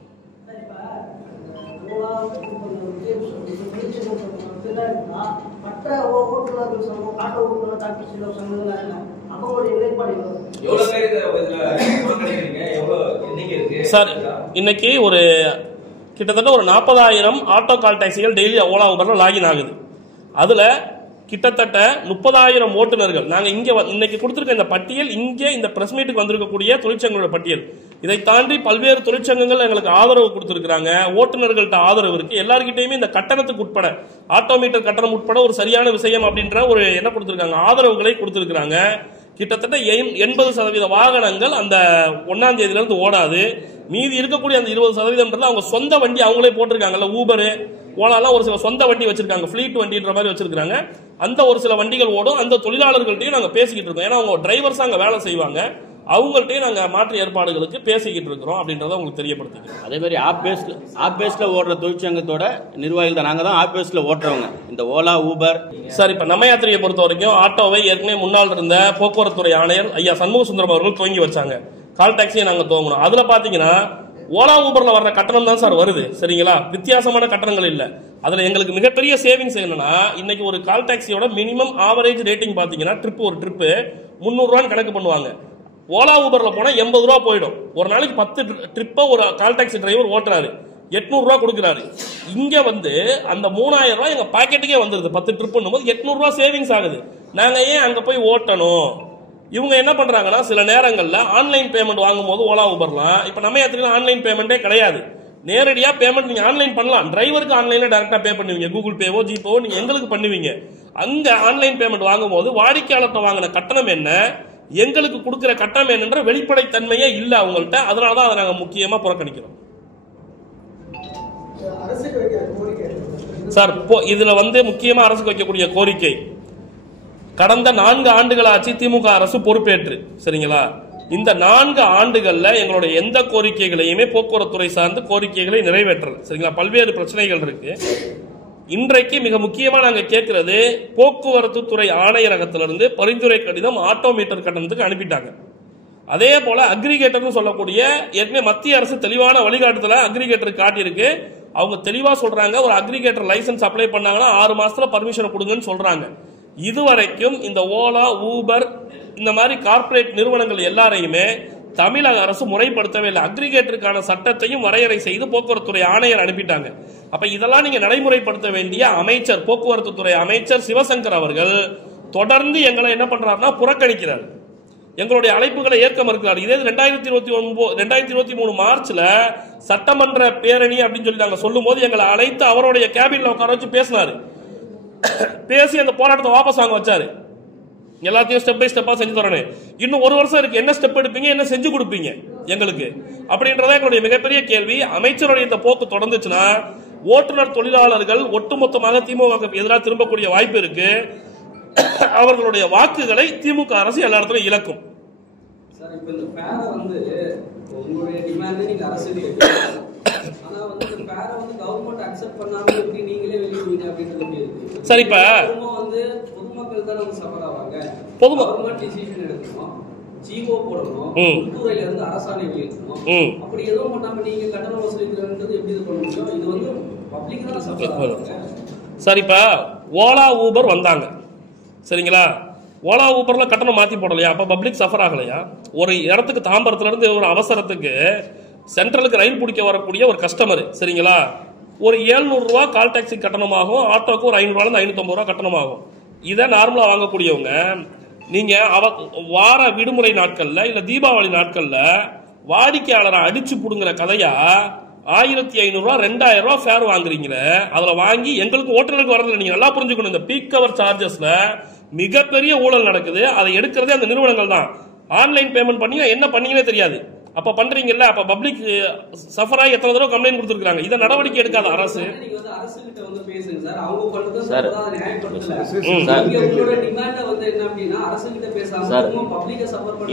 சார் இன்னைக்கு ஒரு கிட்டத்தட்ட ஒரு 40,000 ஆட்டோ கால் டாக்ஸிகள் டெய்லி ஓலா ஊபர்ல லாகின் ஆகுது. அதுல கிட்டத்தட்ட 30,000 ஓட்டுநர்கள். நாங்க இங்க இன்னைக்கு கொடுத்திருக்க இந்த பட்டியல் இங்கே இந்த பிரஸ் மீட்டுக்கு வந்திருக்கக்கூடிய தொழிற்சங்களோட பட்டியல். இதை தாண்டி பல்வேறு தொழிற்சங்கங்கள் எங்களுக்கு ஆதரவு கொடுத்திருக்காங்க, ஓட்டுநர்கள்ட்ட ஆதரவு இருக்கு. எல்லார்கிட்டையுமே இந்த கட்டணத்துக்கு உட்பட ஆட்டோமீட்டர் கட்டணம் உட்பட ஒரு சரியான விஷயம் அப்படின்ற ஒரு என்ன கொடுத்திருக்காங்க, ஆதரவுகளை கொடுத்திருக்காங்க. கிட்டத்தட்ட 80% வாகனங்கள் அந்த 1ஆம் தேதியில இருந்து ஓடாது. மீதி இருக்கக்கூடிய அந்த 20% அவங்க சொந்த வண்டி அவங்களே போட்டிருக்காங்கல்ல, ஊபரு ஓலாலாம் ஒரு சில சொந்த வண்டி வச்சிருக்காங்க, ஃபிளீட் வண்டின்ற மாதிரி வச்சிருக்காங்க. அந்த ஒரு சில வண்டிகள் ஓடும். அந்த தொழிலாளர்கள்ட்டையும் நாங்க பேசிக்கிட்டு இருக்கோம். ஏன்னா அவங்க டிரைவர்ஸ் அங்க வேலை செய்வாங்க, அவங்கள்ட்டையும் நாங்க மாற்று ஏற்பாடுகளுக்கு பேசிக்கிட்டு இருக்கிறோம் அப்படின்றத உங்களுக்கு தெரியப்படுத்திக்கிறோம். அதே மாதிரி ஆப் பேஸ்ல ஓடுற தொழிற்சங்கத்தோட நிர்வாகிகள் தான் நாங்க தான் ஆப் பேஸ்ல ஓட்டுறவங்க இந்த ஓலா ஊபர். சார் இப்ப நம்ம யாத்திரையை பொறுத்த வரைக்கும் ஆட்டோவை ஏற்கனவே முன்னால் இருந்த போக்குவரத்துறை ஆணையர் ஐயா சண்முக சுந்தரம் அவர்கள் துவங்கி வச்சாங்க. கால் டாக்ஸியை நாங்க துவங்கணும். அதுல பாத்தீங்கன்னா ஓலா ஊபர்ல வர்ற கட்டணம் தான் சார் வருது, சரிங்களா? வித்தியாசமான கட்டணங்கள் இல்ல. அதுல எங்களுக்கு மிகப்பெரிய சேவிங்ஸ் என்னன்னா, இன்னைக்கு ஒரு கால் டாக்ஸியோட மினிமம் ஆவரேஜ் ரேட்டிங் பாத்தீங்கன்னா ஒரு ட்ரிப்பு 300 ரூபான்னு கணக்கு பண்ணுவாங்க. ஓலா ஊபர்ல போனா 80 ரூபா போயிடும். ஒரு நாளைக்கு 10 ட்ரிப்பை ஒரு கால் டாக்ஸி டிரைவர் ஓட்டுறாரு, 800 ரூபா கொடுக்குறாரு. இங்க வந்து அந்த 3000 ரூபாய் எங்க பாக்கெட்டுக்கே வந்துருது. 10 ட்ரிப்புன்னும் போது 800 ரூபாய் சேவிங்ஸ் ஆகுது. நாங்க ஏன் அங்க போய் ஓட்டணும்? இவங்க என்ன பண்றாங்கன்னா சில நேரங்கள்ல ஆன்லைன் பேமெண்ட் வாங்கும் போது ஓலா ஊபர்லாம் இப்ப நம்ம யாத்திரையில ஆன்லைன் பேமெண்டே கிடையாது. நேரடியா பேமெண்ட் நீங்க ஆன்லைன் பண்ணலாம். டிரைவருக்கு ஆன்லைன்ல டைரக்டா பே பண்ணுவீங்க, கூகுள் பேவோ ஜிபேவோ நீங்க எங்களுக்கு பண்ணுவீங்க. அங்க ஆன்லைன் பேமெண்ட் வாங்கும் போது வாடிக்கையாளர்கிட்ட வாங்கின கட்டணம் என்ன, எங்களுக்கு கொடுக்கிற கட்டணம் என்னன்ற வெளிப்படைத்தன்மையே இல்ல அவங்கள்ட்ட. அதனாலதான் அதை நாங்க முக்கியமா புறக்கணிக்கிறோம். சார் இதுல வந்து முக்கியமா அரசுக்கு வைக்கக்கூடிய கோரிக்கை, கடந்த 4 ஆண்டுகளாச்சு திமுக அரசு பொறுப்பேற்று, சரிங்களா? இந்த 4 ஆண்டுகள்ல எங்களுடைய எந்த கோரிக்கைகளையுமே போக்குவரத்துறை சார்ந்து கோரிக்கைகளை நிறைவேற்றல, சரிங்களா? பல்வேறு பிரச்சனைகள் இருக்கு. இன்றைக்கு மிக முக்கியமா நாங்க கேட்கிறது, போக்குவரத்து துறை ஆணையரகத்திலிருந்து பரிந்துரை கடிதம் ஆட்டோமீட்டர் கட்டணத்துக்கு அனுப்பிட்டாங்க. அதே போல அக்ரிகேட்டர்னு சொல்லக்கூடிய ஏற்கனவே மத்திய அரசு தெளிவான வழிகாட்டுதல அக்ரிகேட்டர் காட்டியிருக்கு. அவங்க தெளிவா சொல்றாங்க, ஒரு அக்ரிகேட்டர் லைசன்ஸ் அப்ளை பண்ணாங்கன்னா 6 மாசத்துல பர்மிஷன் கொடுங்கன்னு சொல்றாங்க. இதுவரைக்கும் இந்த ஓலா ஊபர் இந்த மாதிரி கார்ப்பரேட் நிறுவனங்கள் எல்லாரையுமே தமிழக அரசு முறைப்படுத்தவே இல்லை. அக்ரிகேட்டருக்கான சட்டத்தையும் வரையறை செய்து போக்குவரத்துறை ஆணையர் அனுப்பிட்டாங்க. அப்ப இதெல்லாம் நீங்க நடைமுறைப்படுத்த வேண்டிய அமைச்சர், போக்குவரத்து துறை அமைச்சர் சிவசங்கர் அவர்கள் தொடர்ந்து எங்களை என்ன பண்றாருன்னா புறக்கணிக்கிறார். எங்களுடைய அழைப்புகளை ஏற்க மறுக்கிறார். இதே 2023 மார்ச்ல சட்டமன்ற பேரணி அப்படின்னு சொல்லி நாங்க சொல்லும் போது எங்களை அழைத்து அவருடைய கேபின்ல உட்கார வச்சு பேசினாரு. பேசி அந்த போராட்டத்தை வாபஸ் வாங்க வச்சாரு. எல்லாத்தையும் ஸ்டெப் பை ஸ்டெப்பா செஞ்சு தரணும். இன்னும் 1 வருஷம் இருக்கு, என்ன ஸ்டெப் எடுப்பீங்க, என்ன செஞ்சு கொடுப்பீங்க எங்களுக்கு அப்படின்றத எங்களுடைய மிகப்பெரிய கேள்வி. அமைச்சருடைய இந்த போக்கு தொடர்ந்துச்சுன்னா ஓட்டுநர் தொழிலாளர்கள் ஒட்டுமொத்தமாக திமுக எதிராக திரும்பக்கூடிய வாய்ப்பு இருக்கு. அவர்களுடைய வாக்குகளை திமுக அரசு எல்லா இடத்துலையும் இழக்கும். சார் இப்போ இந்த பேரை வந்து உங்களுடைய டிமாண்ட் நீங்க அரசுக்கு ஆனா வந்து இந்த பேரை வந்து கவர்மெண்ட் அக்செப்ட் பண்ணாம எப்படி நீங்களே வெளியிடுவீங்க அப்படின்றது எப்படி இருக்கு? சரி இப்ப வந்து பொதுமக்கள் தான் வந்து சஃபர் ஆவாங்க. கவர்மெண்ட் டிசிஷன் எடுக்கணும், ஜிஓ போடணும், உள்துறையில இருந்து அரசாணை வெளியிடணும். அப்படி எதுவும் பண்ணாம நீங்க கட்டணம் வசூலிக்கிறதுன்றது எப்படி இது பண்ண முடியும்? இது வந்து பப்ளிக் தான் சஃபர் ஆவாங்க. சரி இப்ப ஓலா ஊபர் வந்தாங்க, சரிங்களா? ஓலா ஊபர்ல கட்டணம் மாத்தி போடலையா? அப்ப பப்ளிக் சஃபர் ஆகலையா? ஒரு இடத்துக்கு தாம்பரத்துல இருந்து ஒரு அவசரத்துக்கு சென்ட்ரலுக்கு ரயில் பிடிக்க வரக்கூடிய ஒரு கஸ்டமர் சரிங்களா, ஒரு 700 ரூபா கால் டாக்ஸி கட்டணமாகும், ஆட்டோக்கு ஒரு 500 ரூபாய் 550 ரூபா கட்டணமாகும். இதை நார்மலா வாங்கக்கூடியவங்க நீங்க வார விடுமுறை நாட்கள்ல இல்ல தீபாவளி நாட்கள்ல வாடிக்கையாளரை அடிச்சு புடுங்குற கதையா 1500 ரூபா 2000 ரூபா ஃபேர் வாங்குறீங்களே, அதுல வாங்கி எங்களுக்கு ஓட்டுநருக்கு வரதுல நீங்க நல்லா புரிஞ்சுக்கணும். இந்த பீக் கவர் சார்ஜஸ்ல மிகப்பெரிய ஊழல் நடக்குது. அதை எடுக்கிறதே அந்த நிறுவனங்கள் தான். ஆன்லைன் பேமெண்ட் பண்ணி என்ன பண்ணீங்கன்னே தெரியாது. அப்ப பண்றீங்கல்ல, அப்ப பப்ளிக் சஃபர் ஆகி எத்தனை தடவை கம்ப்ளைண்ட் கொடுத்துருக்காங்க. இதை நடவடிக்கை எடுக்காத அரசு.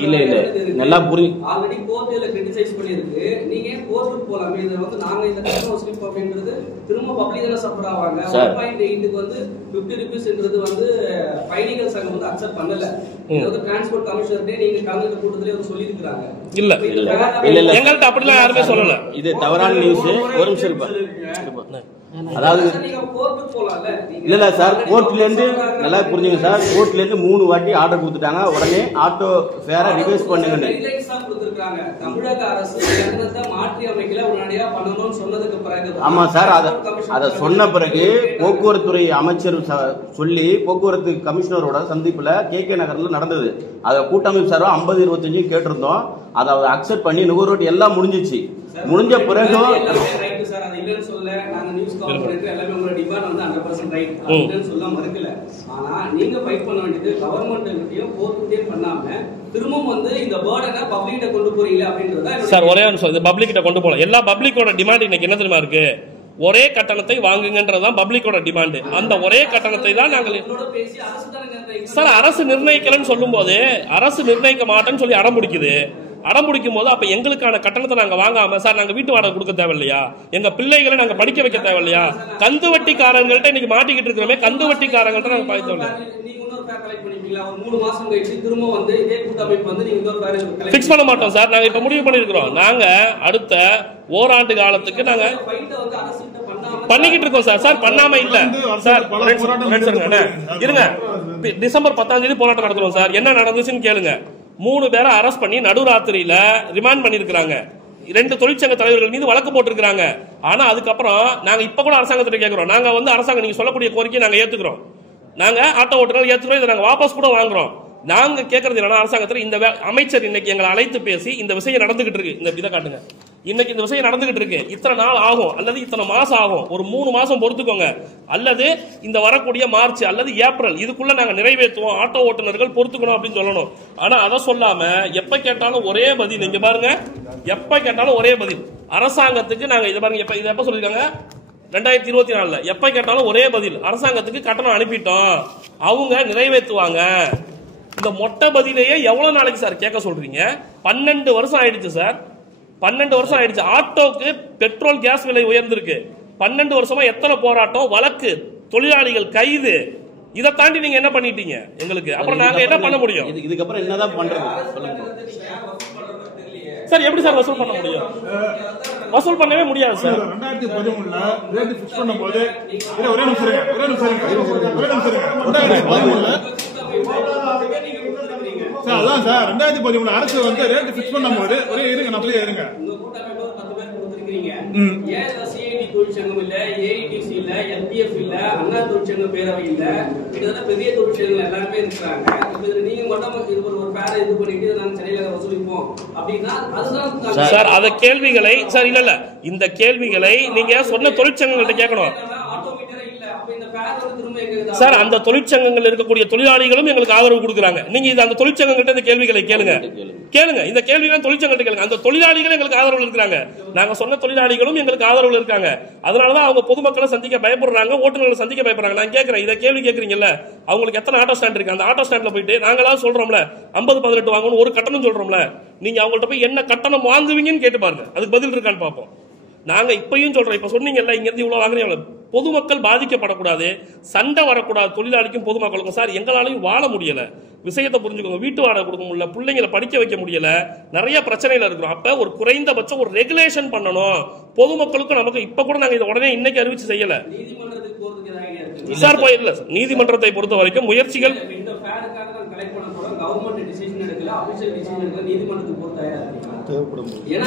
இல்ல இல்ல நல்லா புரியும். ஆல்ரெடி கோர்ட்ல கிரிட்டிசைஸ் பண்ணிருக்கு. நீங்க கோர்ட்டுக்கு போலாம். இது வந்து நாங்க இந்த கஸ்டமர் ஸ்லிப் அப்படின்றது திரும்ப பப்ளிக்ல சஃபர் ஆவாங்க. 1.8க்கு வந்து 50 ரூபீஸ்ன்றது வந்து பயணிகள் சங்கம் வந்து அக்செப்ட் பண்ணல. இது வந்து டிரான்ஸ்போர்ட் கமிஷனர்ட்டே நீங்க கலந்து கூட்டத்திலே வந்து சொல்லி இருக்காங்க. இல்ல இல்ல எங்கள்ட்ட அப்படிலாம் யாருமே சொல்லல. இது தவறான நியூஸ். ஒரு நிமிஷம். அதாவது இல்ல சார், கோர்ட்ல இருந்து நல்லா புரிஞ்சுங்க சார், கோர்ட்ல இருந்து 3 வாட்டி ஆர்டர் கொடுத்துட்டாங்க. உடனே ஆட்டோ ஃபேரை ரிவைஸ் பண்ணுங்க. தமிழக அரசு கட்டணத்தை மாற்றி அமைக்கல, உடனடியா பண்ணணும்னு சொன்னதுக்கு பிறகு ஆமா சார், அத சொன்ன பிறகு போக்குவரத்துறை அமைச்சர் சொல்லி போக்குவரத்து கமிஷனரோட சந்திப்புல KK நகர்ல நடந்தது. அத கூட்டமைப்பு சார் 50-25 கேட்டிருந்தோம். அதை அக்செப்ட் பண்ணி நுகர்வோர் எல்லாம் முடிஞ்சிச்சு. முடிஞ்ச பிறகு ஒரே பப்ளிக் கொண்டு போல. எல்லா பப்ளிக்கோட டிமாண்ட் இன்னைக்கு என்ன தெரியுமா இருக்கு? ஒரே கட்டணத்தை வாங்குங்கன்றதான் பப்ளிக்கோட டிமாண்ட். அந்த ஒரே கட்டணத்தை தான் நாங்கள் சார் அரசு நிர்ணயிக்கலன்னு சொல்லும் போது அரசு நிர்ணயிக்க மாட்டேன்னு சொல்லி அடம்பிடிக்கும் போது அப்ப எங்களுக்கான கட்டணத்தை நாங்க வாங்காம சார் நாங்க வீட்டு வாடகை கொடுக்க தேவையில்லையா, எங்க பிள்ளைகளை நாங்க படிக்க வைக்க தேவையில்லையா, கந்து வட்டிக்காரங்கள்ட்ட இன்னைக்கு மாட்டிக்கிட்டு இருக்கிறோமே, கந்து வட்டிக்காரங்கள்ட்ட நாங்க பார்த்து பிக்ஸ் பண்ண மாட்டோம் சார். நாங்க இப்ப முடிவு பண்ணிருக்கிறோம். நாங்க அடுத்த ஓராண்டு காலத்துக்கு நாங்க பண்ணிக்கிட்டு இருக்கோம் சார். சார் பண்ணாம இல்ல சார். இருங்க, டிசம்பர் 10ஆம் தேதி போராட்டம் நடத்துறோம் சார். என்ன நடந்துச்சுன்னு கேளுங்க. 3 பேரை அரெஸ்ட் பண்ணி நடுராத்திரியில ரிமாண்ட் பண்ணிருக்காங்க. 2 தொழிற்சங்க தலைவர்கள் மீது வழக்கு போட்டிருக்காங்க. ஆனா அதுக்கப்புறம் நாங்க இப்ப கூட அரசாங்கத்திட்ட கேட்கிறோம். நாங்க வந்து அரசாங்கம் நீங்க சொல்லக்கூடிய கோரிக்கையை நாங்க ஏத்துக்கிறோம். நாங்க ஆட்டோ ஓட்டுநர்கள் ஏத்துக்கிறோம். இதை நாங்க வாபஸ் கூட வாங்குறோம். நாங்க கேட்கறது என்னன்னா அரசாங்கத்தில் இந்த அமைச்சர் இன்னைக்கு எங்களை அழைத்து பேசி இந்த விஷயம் நடந்துகிட்டு இருக்கு, இந்த இதை காட்டுங்க, இன்னைக்கு இந்த விஷயம் நடந்துகிட்டு இருக்கு, இத்தனை நாள் ஆகும் அல்லது இத்தனை மாசம் ஆகும், ஒரு 3 மாசம் பொறுத்துக்கோங்க, அல்லது இந்த வரக்கூடிய மார்ச் அல்லது ஏப்ரல் இதுக்குள்ள நாங்க நிறைவேற்றுவோம், ஆட்டோ ஓட்டுநர்கள் பொறுத்துக்கணும் அப்படின்னு சொல்லணும். ஆனா அதை சொல்லாம எப்ப கேட்டாலும் ஒரே பதில். இங்க பாருங்க, எப்ப கேட்டாலும் ஒரே பதில். அரசாங்கத்துக்கு நாங்க இதை பாருங்க, இதை எப்ப சொல்லிருக்காங்க 2024 எப்ப கேட்டாலும் ஒரே பதில். அரசாங்கத்துக்கு கட்டணம் அனுப்பிட்டோம், அவங்க நிறைவேற்றுவாங்க. இந்த மொட்டை பதிலையே எவ்வளவு நாளைக்கு சார் கேட்க சொல்றீங்க? 12 வருஷம் ஆயிடுச்சு சார். 12 வருஷம் ஆயிடுச்சு. ஆட்டோக்கு பெட்ரோல் கேஸ் விலை உயர்ந்திருக்கு. 12 வருஷமா எத்தனை போராட்டம், வழக்கு, தொழிலாளிகள் கைது. இதை தாண்டி நீங்க என்ன பண்ணிட்டீங்க எங்களுக்கு? அப்புறம் நாங்க என்ன பண்ண முடியும்? இதுக்கப்புறம் என்னதான் பண்றது சார்? எப்படி சார் வசூல் பண்ண முடியும்? வசூல் பண்ணவே முடியாது சார். 2013 ரேட் ஃபிக்ஸ் பண்ணும்போது ஒரே நிமிஷம் 2013 சார், அதான் சார் 2013 அரசு வந்து ரேட் ஃபிக்ஸ் பண்ணும்போது ஒரே இருங்க நான் அப்படியே இருங்க. தொழிற்சங்கம் இல்ல, AITC இல்ல, LPF இல்ல, அண்ணா தொழிற்சங்க பேரவை இல்ல, இதெல்லாம் பெரிய தொழிற்சங்கங்கள் எல்லாருமே இருக்கிறாங்க. இதுல நீங்க மட்டும் இது ஒரு பேர இது பண்ணிட்டு நாங்க சென்னையில வசூலிப்போம் அப்படின்னா அதுதான் சார். அத கேள்விகளை சார் இல்ல இந்த கேள்விகளை நீங்க சொன்ன தொழிற்சங்கங்கள்ட்ட கேட்கணும் சார். அந்த தொழிற்சங்கங்கள் இருக்கக்கூடிய தொழிலாளிகளும் எங்களுக்கு ஆதரவு கொடுக்குறாங்க. நீங்க இது அந்த தொழிற்சங்கங்கள்ட்ட இந்த கேள்விகளை கேளுங்க. இந்த கேள்விகளை தொழிற்சங்கள்ட்ட கேளுங்க. அந்த தொழிலாளிகள் எங்களுக்கு ஆதரவு இருக்கிறாங்க. நாங்க சொன்ன தொழிலாளிகளும் எங்களுக்கு ஆதரவு இருக்காங்க. அதனாலதான் அவங்க பொதுமக்களை சந்திக்க பயப்படுறாங்க, ஓட்டுநர்களை சந்திக்க பயப்படுறாங்க. நான் கேட்கிறேன், இதை கேள்வி கேட்கறீங்கல்ல, அவங்களுக்கு எத்தனை ஆட்டோ ஸ்டாண்ட் இருக்கு? அந்த ஆட்டோ ஸ்டாண்ட்ல போயிட்டு நாங்களாவது சொல்றோம்ல 50-18 வாங்கணும் ஒரு கட்டணம் சொல்றோம்ல, நீங்க அவங்கள்ட்ட போய் என்ன கட்டணம் வாங்குவீங்கன்னு கேட்டு பாருங்க, அதுக்கு பதில் இருக்கான்னு பார்ப்போம். நாங்க இப்பயும் சொல்றோம், இப்ப சொன்னீங்கல்ல இங்க இருந்து இவ்வளவு வாங்குறீங்க, பொதுமக்கள் பாதிக்கப்படக்கூடாது, சண்டை வரக்கூடாது தொழிலாளிக்கும் பொதுமக்களுக்கும். சார் எங்களாலையும் வாழ முடியல, விஷயத்தை புரிஞ்சுக்கோங்க. வீட்டு வாடகை கொடுக்க முடியல, பிள்ளைங்களை படிக்க வைக்க முடியல, நிறைய பிரச்சனைகள் இருக்கிறோம். அப்ப ஒரு குறைந்தபட்சம் ஒரு ரெகுலேஷன் பண்ணணும் பொதுமக்களுக்கும் நமக்கு. இப்ப கூட நாங்க இதை உடனே இன்னைக்கு அறிவிச்சு செய்யல. சார் போயிடல. நீதிமன்றத்தை பொறுத்த வரைக்கும் முயற்சிகள்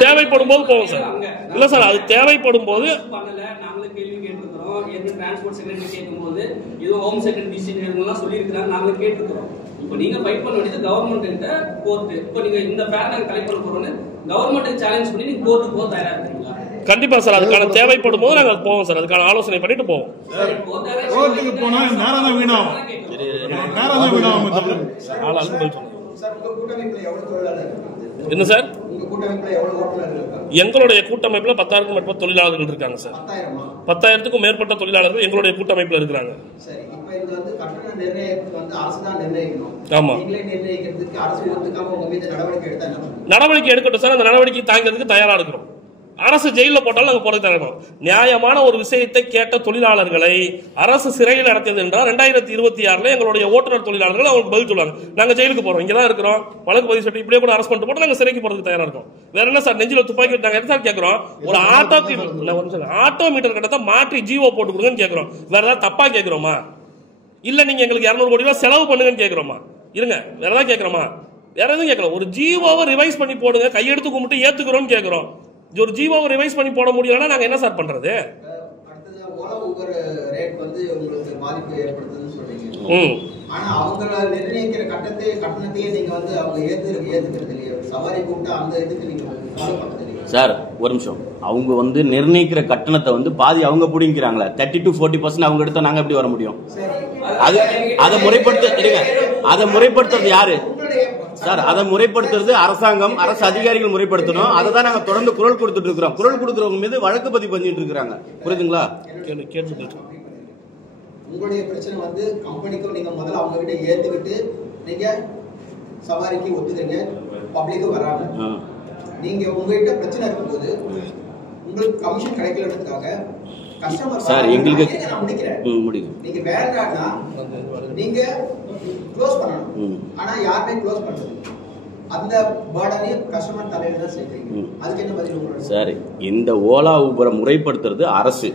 தேவைப்படும் போது போவோம் சார். இல்ல சார், அது தேவைப்படும் போது நீங்க ஃபைட் பண்ண வேண்டியது கவர்மெண்ட் கிட்ட கோர்ட். இப்போ நீங்க இந்த ஃபேர் நாங்க கலெக்ட் பண்ண போறோம்னு கவர்மெண்ட் சேலஞ்ச் பண்ணி நீங்க கோர்ட்டுக்கு போக தயாரா இருக்கீங்களா? கண்டிப்பா சார், அதுக்கான தேவைப்படும் போது நாங்க போவோம் சார். அதுக்கான ஆலோசனை பண்ணிட்டு போவோம். கோர்ட்டுக்கு போனா நேரம் தான் வீணாகும். நேரம் தான் வீணாகும். என்ன சார், எங்களுடைய கூட்டமைப்புல 10,000க்கும் மேற்பட்ட தொழிலாளர்கள் இருக்காங்க சார். 10,000க்கும் மேற்பட்ட தொழிலாளர்கள் எங்களுடைய கூட்டமைப்புல இருக்கிறாங்க. ஆமா, நடவடிக்கை எடுக்கட்டும் சார். அந்த நடவடிக்கை தாங்கிறதுக்கு தயாரா இருக்கிறோம். அரசு ஜெயில போட்டாலும் நாங்க போறது தரணும். நியாயமான ஒரு விஷயத்தை கேட்ட தொழிலாளர்களை அரசு சிறையில் நடத்தியது என்றால் 2026 எங்களுடைய ஓட்டுநர் தொழிலாளர்கள் அவங்களுக்கு பதில் சொல்லுவாங்க. நாங்க ஜெயிலுக்கு போறோம், இங்கதான் இருக்கிறோம், வழக்கு பதிவு சட்டம் இப்படியே கூட அரசு பண்ணிட்டு போட்டு நாங்க சிறைக்கு போறதுக்கு தயாரா இருக்கோம். வேற என்ன சார், நெஞ்சில துப்பாக்கி நாங்க என்ன சார் கேட்கிறோம்? ஒரு ஆட்டோ மீட்டர் கட்டத்தை மாற்றி ஜிஓ போட்டு கொடுங்கன்னு கேட்கிறோம். வேற ஏதாவது தப்பா கேட்கிறோமா? இல்ல நீங்க எங்களுக்கு 200 கோடி ரூபாய் செலவு பண்ணுங்கன்னு கேட்கிறோமா? இருங்க, வேற ஏதாவது கேட்கிறோமா? வேற எதுவும் கேட்கல. ஒரு ஜிஓவை ரிவைஸ் பண்ணி போடுங்க, கையெடுத்து கும்பிட்டு ஏத்துக்கிறோம்னு கேட்கிறோம். ஒரு ஜிஓவை ரிவைஸ் பண்ணி போட முடியலன்னா நாங்க என்ன சார் பண்றது? ஆனா அவங்க நிர்ணயிக்கிற கட்டணத்தையே நீங்க வந்து அவங்க ஏத்துக்கிறது இல்லையா? சவாரி கூப்பிட்டு அந்த இதுக்கு நீங்க ஃபாலோ பண்றது இல்லையா? சார் ஒரு நிமிஷம், அவங்க வந்து நிர்ணயிக்கிற கட்டணத்தை வந்து பாதி அவங்க பிடிக்கிறாங்களே, 30 to 40% அவங்க எடுத்தா நாங்க எப்படி வர முடியும்? அது அதை முறைப்படுத்துறது யாரு சார்? அதை முறைப்படுத்துறது அரசாங்கம், அரசு அதிகாரிகள் முறைப்படுத்தணும். அதை தான் நாங்க தொடர்ந்து குரல் கொடுத்துட்டு இருக்கிறோம். குரல் கொடுக்கறவங்க மீது வழக்கு பதிவு பண்ணிட்டு இருக்காங்க. புரியுதுங்களா? உங்களுடைய பிரச்சனை வந்து கம்பெனிக்கும் நீங்க முதல்ல அவங்க கிட்ட ஏத்துக்கிட்டு நீங்க சவாரிக்கு ஒத்துக்கிறீங்க, பப்ளிக்கு வராங்க. நீங்க உங்ககிட்ட பிரச்சனை இருக்கும்போது உங்களுக்கு கமிஷன் கிடைக்கலன்றதுக்காக கஸ்டமர் சார் எங்களுக்கு நீங்க வேண்டாம்னா நீங்க க்ளோஸ் பண்ணணும். ஆனா யாருமே க்ளோஸ் பண்றது அந்த பர்டனே கஸ்டமர் தலையில தான் சேர்க்கிறீங்க. அதுக்கு என்ன பதில் உங்களுக்கு? சார், இந்த ஓலா ஊபரை முறைப்படுத்துறது அரசு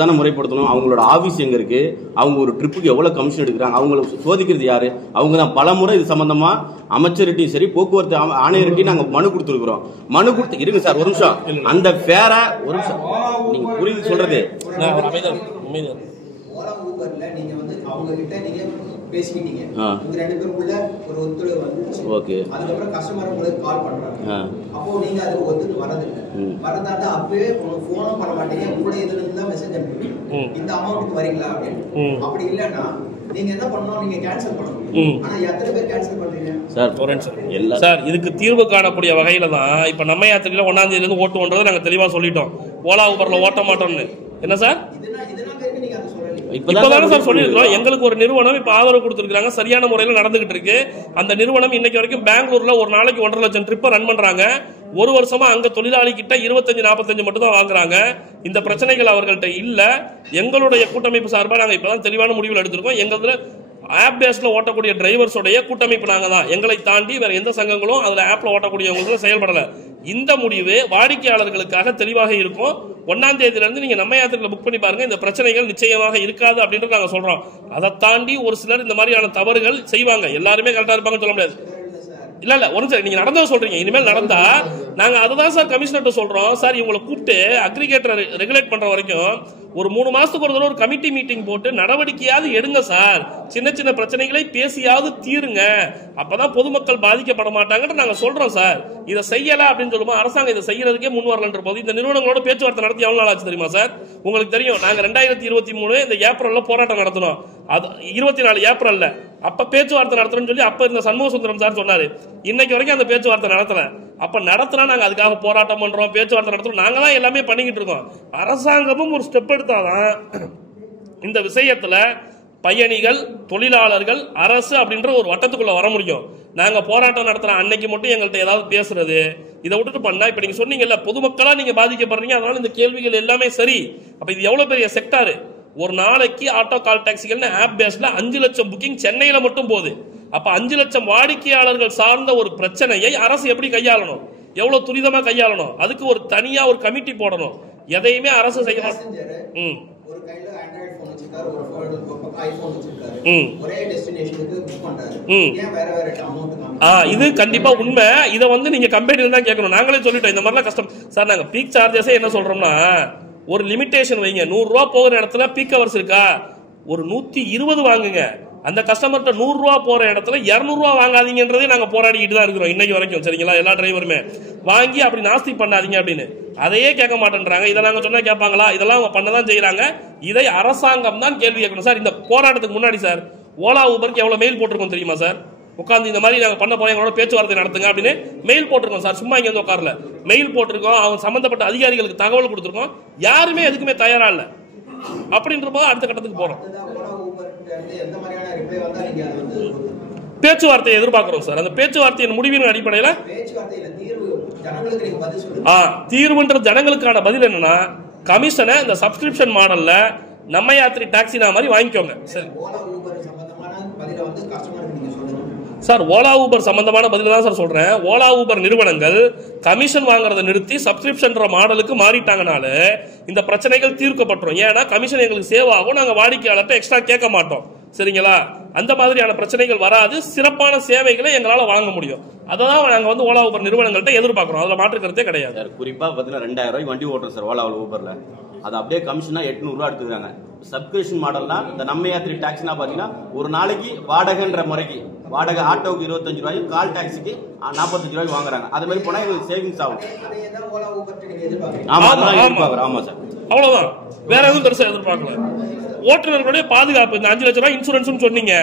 தானே முறைப்படுத்தணும். அவங்களோட ஆபீஸ் எங்க இருக்கு, அவங்க ஒரு ட்ரிப்புக்கு எவ்வளவு கமிஷன் எடுக்கிறாங்க, அவங்கள சோதிக்கிறது யாரு? அவங்க தான் பல முறை இது சம்பந்தமா அமைச்சர்கிட்டையும் சரி போக்குவரத்து ஆணையர்கிட்டையும் நாங்க மனு கொடுத்துருக்கிறோம். மனு கொடுத்து இருங்க சார் ஒரு நிமிஷம், அந்த ஃபேர ஒரு நிமிஷம் நீங்க புரியுது சொல்றது. ஓலா ஊபர்ல நீங்க வந்து அவங்க கிட்ட நீங்க பேசிக்கிட்டீங்க, உங்க ரெண்டு பேருக்குள்ள ஒரு ஒத்துழைப்பு வந்துச்சு. ஓகே, அதுக்கப்புறம் கஸ்டமர் உங்களுக்கு கால் பண்றாங்க. அப்போ நீங்க அது ஒத்துக்கு வரதில்லை. வரதாண்டா அப்பவே உங்களுக்கு போனும் பண்ண மாட்டீங்க, உங்களுடைய இதுல இருந்து தான் மெசேஜ் அனுப்புவீங்க, இந்த அமௌண்ட்டுக்கு வரீங்களா அப்படின்னு. அப்படி இல்லைன்னா நீங்க என்ன பண்ணணும், நீங்க கேன்சல் பண்ணணும். ஆனா எத்தனை பேர் கேன்சல் பண்றீங்க சார்? சார் இதுக்கு தீர்வு காணக்கூடிய வகையில தான் இப்ப நம்ம யாத்திரையில 1ஆம் தேதியில இருந்து ஓட்டுவோன்றதை நாங்க தெளிவா சொல்லிட்டோம். ஓலா ஊபர்ல ஓட்ட மாட்டோம்னு. என்ன சார், இப்பதானே சார் சொல்லிருக்கோம். எங்களுக்கு ஒரு நிறுவனம் இப்ப ஆதரவு கொடுத்திருக்காங்க, சரியான முறையில் நடந்துகிட்டு இருக்கு. அந்த நிறுவனம் இன்னைக்கு வரைக்கும் பெங்களூர்ல ஒரு நாளைக்கு 1.5 லட்சம் ட்ரிப்பை ரன் பண்றாங்க. ஒரு வருஷமா அங்க தொழிலாளி கிட்ட 25-45 மட்டும் தான் வாங்குறாங்க. இந்த பிரச்சனைகள் அவர்கள்ட்ட இல்ல. எங்களுடைய கூட்டமைப்பு சார்பா நாங்க இப்பதான் தெளிவான முடிவுகள் எடுத்திருக்கோம். எங்களதுல ஆப் பேஸ்ல ஓட்டக்கூடிய டிரைவர்ஸோடைய கூட்டமைப்பு நாங்க தான். எங்களை தாண்டி வேற எந்த சங்கங்களும் அதுல ஆப்ல ஓட்டக்கூடியவங்களுக்கு செயல்படல. இந்த முடிவு வாடிக்கையாளர்களுக்காக தெளிவாக இருக்கும். 1ஆம் தேதியில இருந்து நீங்க நம்ம யாத்திரையில புக் பண்ணி பாருங்க, இந்த பிரச்சனைகள் நிச்சயமாக இருக்காது அப்படின்றது நாங்க சொல்றோம். அதை தாண்டி ஒரு சிலர் இந்த மாதிரியான தவறுகள் செய்வாங்க. எல்லாருமே கரெக்டா இருப்பாங்கன்னு சொல்ல முடியாது. இல்ல ஒரு சார் நீங்க நடந்ததை சொல்றீங்க. இனிமேல் நடந்தா நாங்க அதுதான் சார் கமிஷனர்ட்ட சொல்றோம். சார் இவங்களை கூப்பிட்டு அக்ரிகேட்டர் ரெகுலேட் பண்ற வரைக்கும் ஒரு 3 மாசத்துக்கு ஒரு தடவை ஒரு கமிட்டி மீட்டிங் போட்டு நடவடிக்கையாவது எடுங்க சார். சின்ன சின்ன பிரச்சனைகளை பேசியாவது தீருங்க. அப்பதான் பொதுமக்கள் பாதிக்கப்பட மாட்டாங்கன்னு நாங்க சொல்றோம் சார். இதை செய்யல அப்படின்னு சொல்லுவோம். அரசாங்கம் இதை செய்யறதுக்கே முன் வரலன்ற போது இந்த நிறுவனங்களோட பேச்சுவார்த்தை நடத்தி எவ்வளவு நாள் ஆச்சு தெரியுமா சார்? உங்களுக்கு தெரியும், நாங்க 2023 இந்த ஏப்ரல்ல போராட்டம் நடத்தணும். அது 24 ஏப்ரல்ல அப்ப பேச்சுவார்த்தை நடத்துறோம்னு சொல்லி அப்ப இந்த சண்முக சுந்தரம் சார் சொன்னாரு. இன்னைக்கு வரைக்கும் அந்த பேச்சுவார்த்தை நடத்தல. அப்ப நடத்தினா நாங்க அதுக்காக போராட்டம் பண்றோம், பேச்சுவார்த்தை நடத்துறோம். நாங்க தான் எல்லாமே பண்ணிக்கிட்டு இருக்கோம். அரசாங்கமும் ஒரு ஸ்டெப் எடுத்தாதான் இந்த விஷயத்துல பயணிகள், தொழிலாளர்கள், அரசு அப்படின்ற ஒரு வட்டத்துக்குள்ள வர முடியும். நாங்க போராட்டம் நடத்துற அன்னைக்கு மட்டும் எங்கள்கிட்ட ஏதாவது பேசுறது, இதை விட்டுட்டு பண்ணா இப்ப நீங்க சொன்னீங்கல்ல பொதுமக்களா நீங்க பாதிக்கப்படுறீங்க, அதனால இந்த கேள்விகள் எல்லாமே சரி. அப்ப இது எவ்வளவு பெரிய செக்டாரு. ஒரு நாளைக்கு ஆட்டோ கால் டாக்ஸிகள்னு ஆப் பேஸ்ல 5 லட்சம் புக்கிங் சென்னையில மட்டும் போகுது. அப்ப 5 லட்சம் வாடிக்கையாளர்கள் சார்ந்த ஒரு பிரச்சனையை அரசு எப்படி கையாளணும், எவ்வளவு துரிதமா கையாளணும், அதுக்கு ஒரு தனியா ஒரு கமிட்டி போடணும். எதையுமே அரசு செய்ய ஒரு கையில ஆண்ட்ராய்டு போன் வச்சிருக்காரு, ஒரு ஐபோன் வச்சிருக்காரு, ஒரே டெஸ்டினேஷனுக்கு புக் பண்றாரு. ஏன் வேற வேற அமௌண்ட்? இது கண்டிப்பா உண்மை. இதை வந்து நீங்க கம்பெனில தான் கேட்கணும். நாங்களே சொல்லிட்டோம் இந்த மாதிரிலாம் கஷ்டம் சார். நாங்க பீக் சார்ஜஸே என்ன சொல்றோம்னா, ஒரு லிமிடேஷன் வைங்க. 100 ரூபா போகிற இடத்துல பீக் ஹவர்ஸ் இருக்கா, ஒரு 120 வாங்குங்க. அந்த கஸ்டமர்கிட்ட 100 ரூபா போற இடத்துல 200 ரூபா வாங்காதீங்கன்றதே நாங்க போராடிக்கிட்டு தான் இருக்கிறோம் இன்னைக்கு வரைக்கும். சரிங்களா, எல்லா டிரைவருமே வாங்கி அப்படி நாஸ்தி பண்ணாதீங்க அப்படின்னு. அதையே கேட்க மாட்டேன்றாங்க. இதை நாங்க சொன்னா கேட்பாங்களா? இதெல்லாம் அவங்க பண்ணதான் செய்யறாங்க. இதை அரசாங்கம் தான் கேள்வி கேட்கணும் சார். இந்த போராட்டத்துக்கு முன்னாடி சார் ஓலா ஊபருக்கு எவ்வளவு மெயில் போட்டிருக்கோம் தெரியுமா சார்? உட்காந்து இந்த மாதிரி நாங்க பண்ண போய் எங்களோட பேச்சுவார்த்தை நடத்துங்க அப்படின்னு மெயில் போட்டிருக்கோம் சார். சும்மா இங்க வந்து உட்காரல, மெயில் போட்டிருக்கோம். அவங்க சம்பந்தப்பட்ட அதிகாரிகளுக்கு தகவல் கொடுத்திருக்கோம். யாருமே எதுக்குமே தயாரா இல்ல. அப்படின்ற போது அடுத்த கட்டத்துக்கு போறோம். பேச்சுவார்த்தையை எதிர்பார்க்கிறோம் சார். அந்த பேச்சுவார்த்தையின் முடிவின் அடிப்படையில் தீர்வுன்ற ஜனங்களுக்கான பதில் என்னன்னா, கமிஷனை இந்த சப்ஸ்கிரிப்ஷன் மாடல்ல நம்ம யாத்திரை டாக்ஸினா மாதிரி வாங்கிக்கோங்க. சரி சார், ஓலா ஊபர் சம்பந்தமான பதில் தான் சார் சொல்றேன். ஓலா ஊபர் நிறுவனங்கள் கமிஷன் வாங்குறதை நிறுத்தி சப்ஸ்கிரிப்ஷன் மாடலுக்கு மாறிட்டாங்கனால இந்த பிரச்சனைகள் தீர்க்கப்பட்டுரும். ஏன்னா கமிஷன் எங்களுக்கு சேவ் ஆகும், நாங்க வாடிக்கையாளர்கிட்ட எக்ஸ்ட்ரா கேட்க மாட்டோம். சரிங்களா, அந்த மாதிரியான பிரச்சனைகள் வராது. சிறப்பான சேவைகளை எங்களால வழங்க முடியும். அதான் நாங்க வந்து ஓலா ஊபர் நிறுவனங்கள்ட்ட எதிர்பார்க்கிறோம். அதுல மாற்றுக்கிறதே கிடையாது. குறிப்பா பாத்தீங்கன்னா 2000 ரூபாய் வண்டி ஓட்டுறோம் சார் ஓலா ஊபர்ல. அது அப்படியே கமிஷனா 800 ரூபாய் எடுத்துக்கிறாங்க. சப்ஸ்கிரிப்ஷன் மாடல்னா இந்த நம்ம யாத்திரை டாக்ஸினா பாத்தீங்கன்னா ஒரு நாளைக்கு வாடகைன்ற முறைக்கு வாடகை ஆட்டோவுக்கு 25 ரூபாய், கால் டாக்ஸிக்கு 45 ரூபாய் வாங்குறாங்க. அது மாதிரி போனா எங்களுக்கு சேவிங்ஸ் ஆகும். ஆமா சார், அவ்வளவுதான். வேற எதுவும் பெருசா எதிர்பார்க்கல. ஓட்டுநர்களுடைய பாதுகாப்பு, இந்த 5 லட்சம் ரூபாய் இன்சூரன்ஸ் சொன்னீங்க.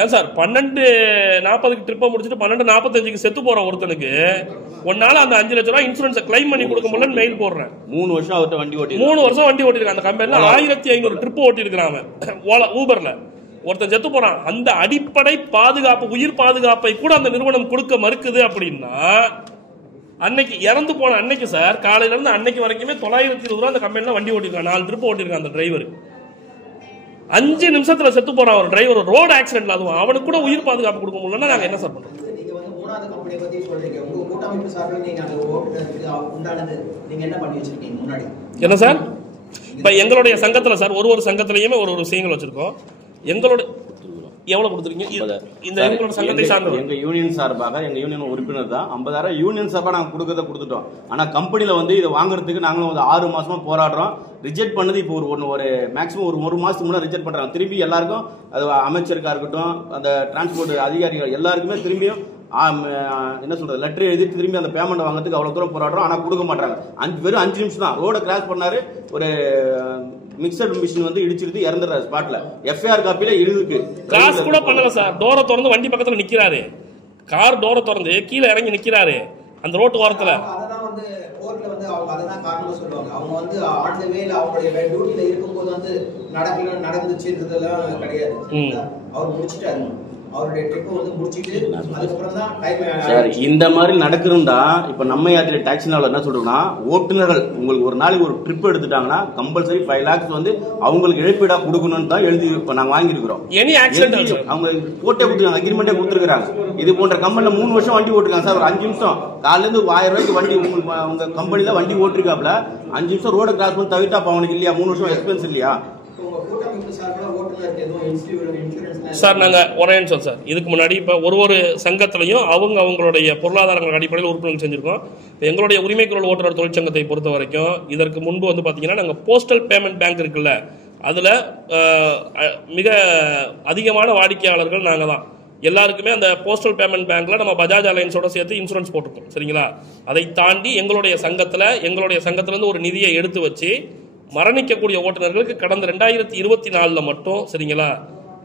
ஏன் சார் 12:40 ட்ரிப்பை முடிச்சுட்டு 12:45 செத்து போற ஒருத்தனுக்கு ஒன்னால அந்த 5 லட்சம் ரூபாய் இன்சூரன்ஸ் கிளைம் பண்ணி கொடுக்க முடியல மெயில் போடுறேன். 3 வருஷம் அவர்கிட்ட வண்டி ஓட்டி 3 வருஷம் வண்டி ஓட்டிருக்கான். அந்த கம்பெனில 1500 ட்ரிப் ஓட்டி இருக்கிறாங்க ஊபர்ல. ஒருத்தன் செத்து போறான். அந்த அடிப்படை பாதுகாப்பு, உயிர் பாதுகாப்பை கூட அந்த நிறுவனம் கொடுக்க மறுக்குது. அப்படின்னா அன்னைக்கு இறந்து போன அன்னைக்கு சார் காலையில இருந்து அன்னைக்கு வரைக்குமே 920 ரூபாய் அந்த கம்பெனில வண்டி ஓட்டிருக்கான். 4 ட்ரிப் ஓட்டிருக்கான் அந்த டிரைவர். 5 நிமிஷத்துல செத்து போறான் ஒரு டிரைவர், ரோடு ஆக்சிடென்ட்ல. அதுவும் அவனுக்கு கூட உயிர் பாதுகாப்பு கொடுக்க முடியலன்னா நாங்க என்ன சார் பண்றோம்? என்ன சார், இப்ப எங்களுடைய சங்கத்துல சார் ஒரு சங்கத்திலயுமே ஒரு விஷயங்கள் வச்சிருக்கோம். எங்களோட எவ்வளவு கொடுத்துருக்கீங்க? இந்த எங்களோட சங்கத்தை சார்ந்த எங்க யூனியன் சார்பாக, எங்க யூனியன் உறுப்பினர் தான் 50,000 யூனியன் சார்பாக நாங்க கொடுக்கறத கொடுத்துட்டோம். ஆனா கம்பெனில வந்து இதை வாங்குறதுக்கு நாங்களும் 6 மாசமா போராடுறோம். ரிஜெக்ட் பண்ணது இப்போ ஒரு மேக்ஸிமம் ஒரு மாசத்துக்கு முன்னாடி ரிஜெக்ட் பண்றாங்க. திரும்பி எல்லாருக்கும், அது அமைச்சருக்கா இருக்கட்டும், அந்த டிரான்ஸ்போர்ட் அதிகாரிகள் எல்லாருக்குமே திரும்பியும் என்ன சொல்றது லெட்டர் எழுதிட்டு திரும்பி அந்த பேமெண்ட் வாங்குறதுக்கு அவ்வளவு தூரம் போராடுறோம். ஆனா கொடுக்க மாட்டாங்க. வெறும் 5 நிமிஷம் தான் ரோட கிராஸ் பண்ணாரு. ஒரு மிக்சர் மிஷின் வந்து இடிச்சிருது, இறந்துறாரு ஸ்பாட்ல. எஃப்ஐஆர் காப்பில இருக்கு. கிராஸ் கூட பண்ணல சார். டோரை திறந்து வண்டி பக்கத்துல நிக்கிறாரு. கார் டோரை திறந்து கீழே இறங்கி நிக்கிறாரு அந்த ரோட்டு ஓரத்துல. அததான் வந்து கோர்ட்ல வந்து அவங்க அததான் காரணம் சொல்லுவாங்க. அவங்க வந்து ஆன் தி வேல அவங்களுடைய டியூட்டில இருக்கும்போது வந்து நடந்துச்சுன்றதெல்லாம் கிடையாது. அவர் முடிச்சிட்டாரு. அவருடைய ட்ரிப் வந்து முடிச்சிட்டு அதுக்கப்புறம் தான் டைம். சார் இந்த மாதிரி நடக்குதுண்டா இப்ப நம்ம யாத்திரை டாக்ஸினால என்ன சொல்றோம்னா, ஓட்டுநர்கள் உங்களுக்கு ஒரு நாளைக்கு ஒரு ட்ரிப் எடுத்துட்டாங்கன்னா கம்பல்சரி 5 lakhs வந்து அவங்களுக்கு இழப்பீடா கொடுக்கணும்னு தான் எழுதி இப்ப நாங்க வாங்கியிருக்கிறோம். அவங்க போட்டே கொடுத்துருக்காங்க, அக்ரிமெண்டே கொடுத்துருக்காங்க. இது போன்ற கம்பெனில 3 வருஷம் வண்டி ஓட்டுருக்காங்க சார். ஒரு 5 நிமிஷம் காலையில இருந்து 1000 ரூபாய்க்கு வண்டி உங்க கம்பெனில வண்டி ஓட்டிருக்காப்ல. 5 நிமிஷம் ரோட கிராஸ் பண்ணி தவிர்த்தா அவனுக்கு இல்லையா 3 வருஷம் எக்ஸ்பென்ஸ் இல்லையா? சார் நாங்க ஒரே நிமிஷம் சார். இதுக்கு முன்னாடி இப்ப ஒரு சங்கத்திலையும் அவங்களுடைய பொருளாதாரங்கள் அடிப்படையில் உறுப்பினர்கள் செஞ்சிருக்கோம். எங்களுடைய உரிமை குரல் ஓட்டுநர் தொழிற்சங்கத்தை பொறுத்த வரைக்கும் இதற்கு முன்பு வந்து பாத்தீங்கன்னா நாங்க போஸ்டல் பேமெண்ட் பேங்க் இருக்குல்ல, அதுல மிக அதிகமான வாடிக்கையாளர்கள் நாங்க தான். எல்லாருக்குமே அந்த போஸ்டல் பேமெண்ட் பேங்க்ல நம்ம பஜாஜ் அலையன்ஸோட சேர்த்து இன்சூரன்ஸ் போட்டிருக்கோம். சரிங்களா, அதை தாண்டி எங்களுடைய சங்கத்துல இருந்து ஒரு நிதியை எடுத்து வச்சு மரணிக்கக்கூடிய ஓட்டுநர்களுக்கு கடந்த 2024 மட்டும் சரிங்களா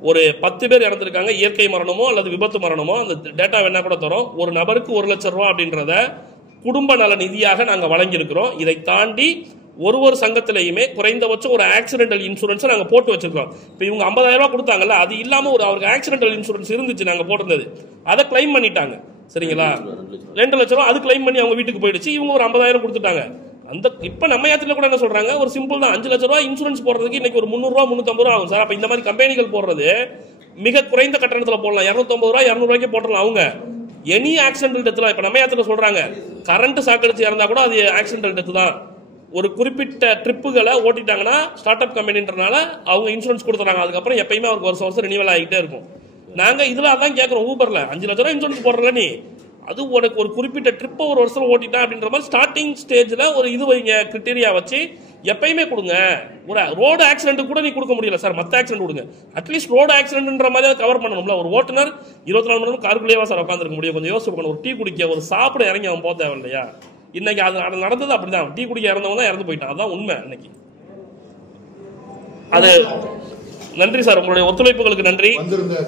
ஒரு 10 பேர் இறந்திருக்காங்க. இயற்கை மரணமோ அல்லது விபத்து மரணமோ, அந்த டேட்டா வேணா கூட தரோம். ஒரு நபருக்கு 1 லட்சம் ரூபாய் அப்படின்றத குடும்ப நல நிதியாக நாங்க வழங்கியிருக்கிறோம். இதை தாண்டி ஒரு சங்கத்திலையுமே குறைந்தபட்சம் ஒரு ஆக்சிடென்டல் இன்சூரன்ஸ் நாங்க போட்டு வச்சிருக்கோம். இப்ப இவங்க 50,000 ரூபாய் கொடுத்தாங்கல்ல, அது இல்லாம அவருக்கு ஆக்சிடென்டல் இன்சூரன்ஸ் இருந்துச்சு, நாங்க போட்டிருந்தது, அதை கிளைம் பண்ணிட்டாங்க. சரிங்களா, 2 லட்சம் ரூபாய் அது கிளைம் பண்ணி அவங்க வீட்டுக்கு போயிடுச்சு. இவங்க ஒரு 50,000 கொடுத்துட்டாங்க. அந்த இப்ப நம்ம யாத்திரையில கூட என்ன சொல்றாங்க, ஒரு சிம்பிள் தான், 5 லட்சம் ரூபாய் இன்சூரன்ஸ் போடுறதுக்கு இன்னைக்கு ஒரு 300 ரூபா 350 ரூபா ஆகும் சார். அப்ப இந்த மாதிரி கம்பெனிகள் போடுறது மிக குறைந்த கட்டணத்துல போடலாம், 250 ரூபாய் 200 ரூபாய்க்கு போடலாம். அவங்க எனி ஆக்சிடென்டல் டெத்லாம் இப்ப நம்ம யாத்திரை சொல்றாங்க, கரண்ட் சாக்கடிச்சு இறந்தா கூட அது ஆக்சிடென்டல் டெத் தான். ஒரு குறிப்பிட்ட ட்ரிப்புகளை ஓட்டிட்டாங்கன்னா ஸ்டார்ட் அப் கம்பெனின்றனால அவங்க இன்சூரன்ஸ் கொடுத்துறாங்க. அதுக்கப்புறம் எப்பயுமே அவருக்கு வருஷம் வருஷம் ரினிவல் ஆகிட்டே இருக்கும். நாங்க இதுல அதான் கேட்கறோம், ஊபர்ல 5 லட்சம் ரூபாய் இன்சூரன்ஸ் போடுறல நீ, அது உனக்கு ஒரு குறிப்பிட்ட ட்ரிப்பை ஒரு வருஷம் ஓட்டிட்டா அப்படின்ற மாதிரி ஸ்டார்டிங் ஸ்டேஜ்ல ஒரு இது வைங்க, கிரிட்டீரியா வச்சு எப்பயுமே கொடுங்க. ஒரு ரோடு ஆக்சிடென்ட் கூட நீ கொடுக்க முடியல சார், மற்ற ஆக்சிடென்ட் கொடுங்க. அட்லீஸ்ட் ரோடு ஆக்சிடென்ட்ன்ற மாதிரி கவர் பண்ணணும்ல. ஒரு ஓட்டுநர் 24 மணி நேரம் காருக்குள்ளேயே சார் உட்காந்துருக்க முடியும். கொஞ்சம் யோசிச்சு பண்ணணும். ஒரு டீ குடிக்க, ஒரு சாப்பிட இறங்கி அவன் போக தேவை இல்லையா? இன்னைக்கு அது நடந்தது அப்படிதான். டீ குடிக்க இறந்தவங்க தான் இறந்து போயிட்டான், அதான் உண்மை இன்னைக்கு. அது நன்றி சார், உங்களுடைய ஒத்துழைப்புகளுக்கு நன்றி.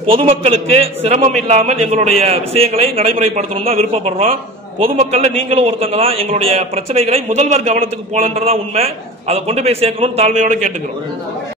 பொதுமக்களுக்கு சிரமம் இல்லாமல் எங்களுடைய விஷயங்களை நடைமுறைப்படுத்தணும் தான் விருப்பப்படுறோம். பொதுமக்கள்ல நீங்களும் ஒருத்தங்க தான். எங்களுடைய பிரச்சனைகளை முதல்வர் கவனத்துக்கு போனன்றதான் உண்மை. அதை கொண்டு போய் சேர்க்கணும்னு தாழ்மையோடு கேட்டுக்கிறோம்.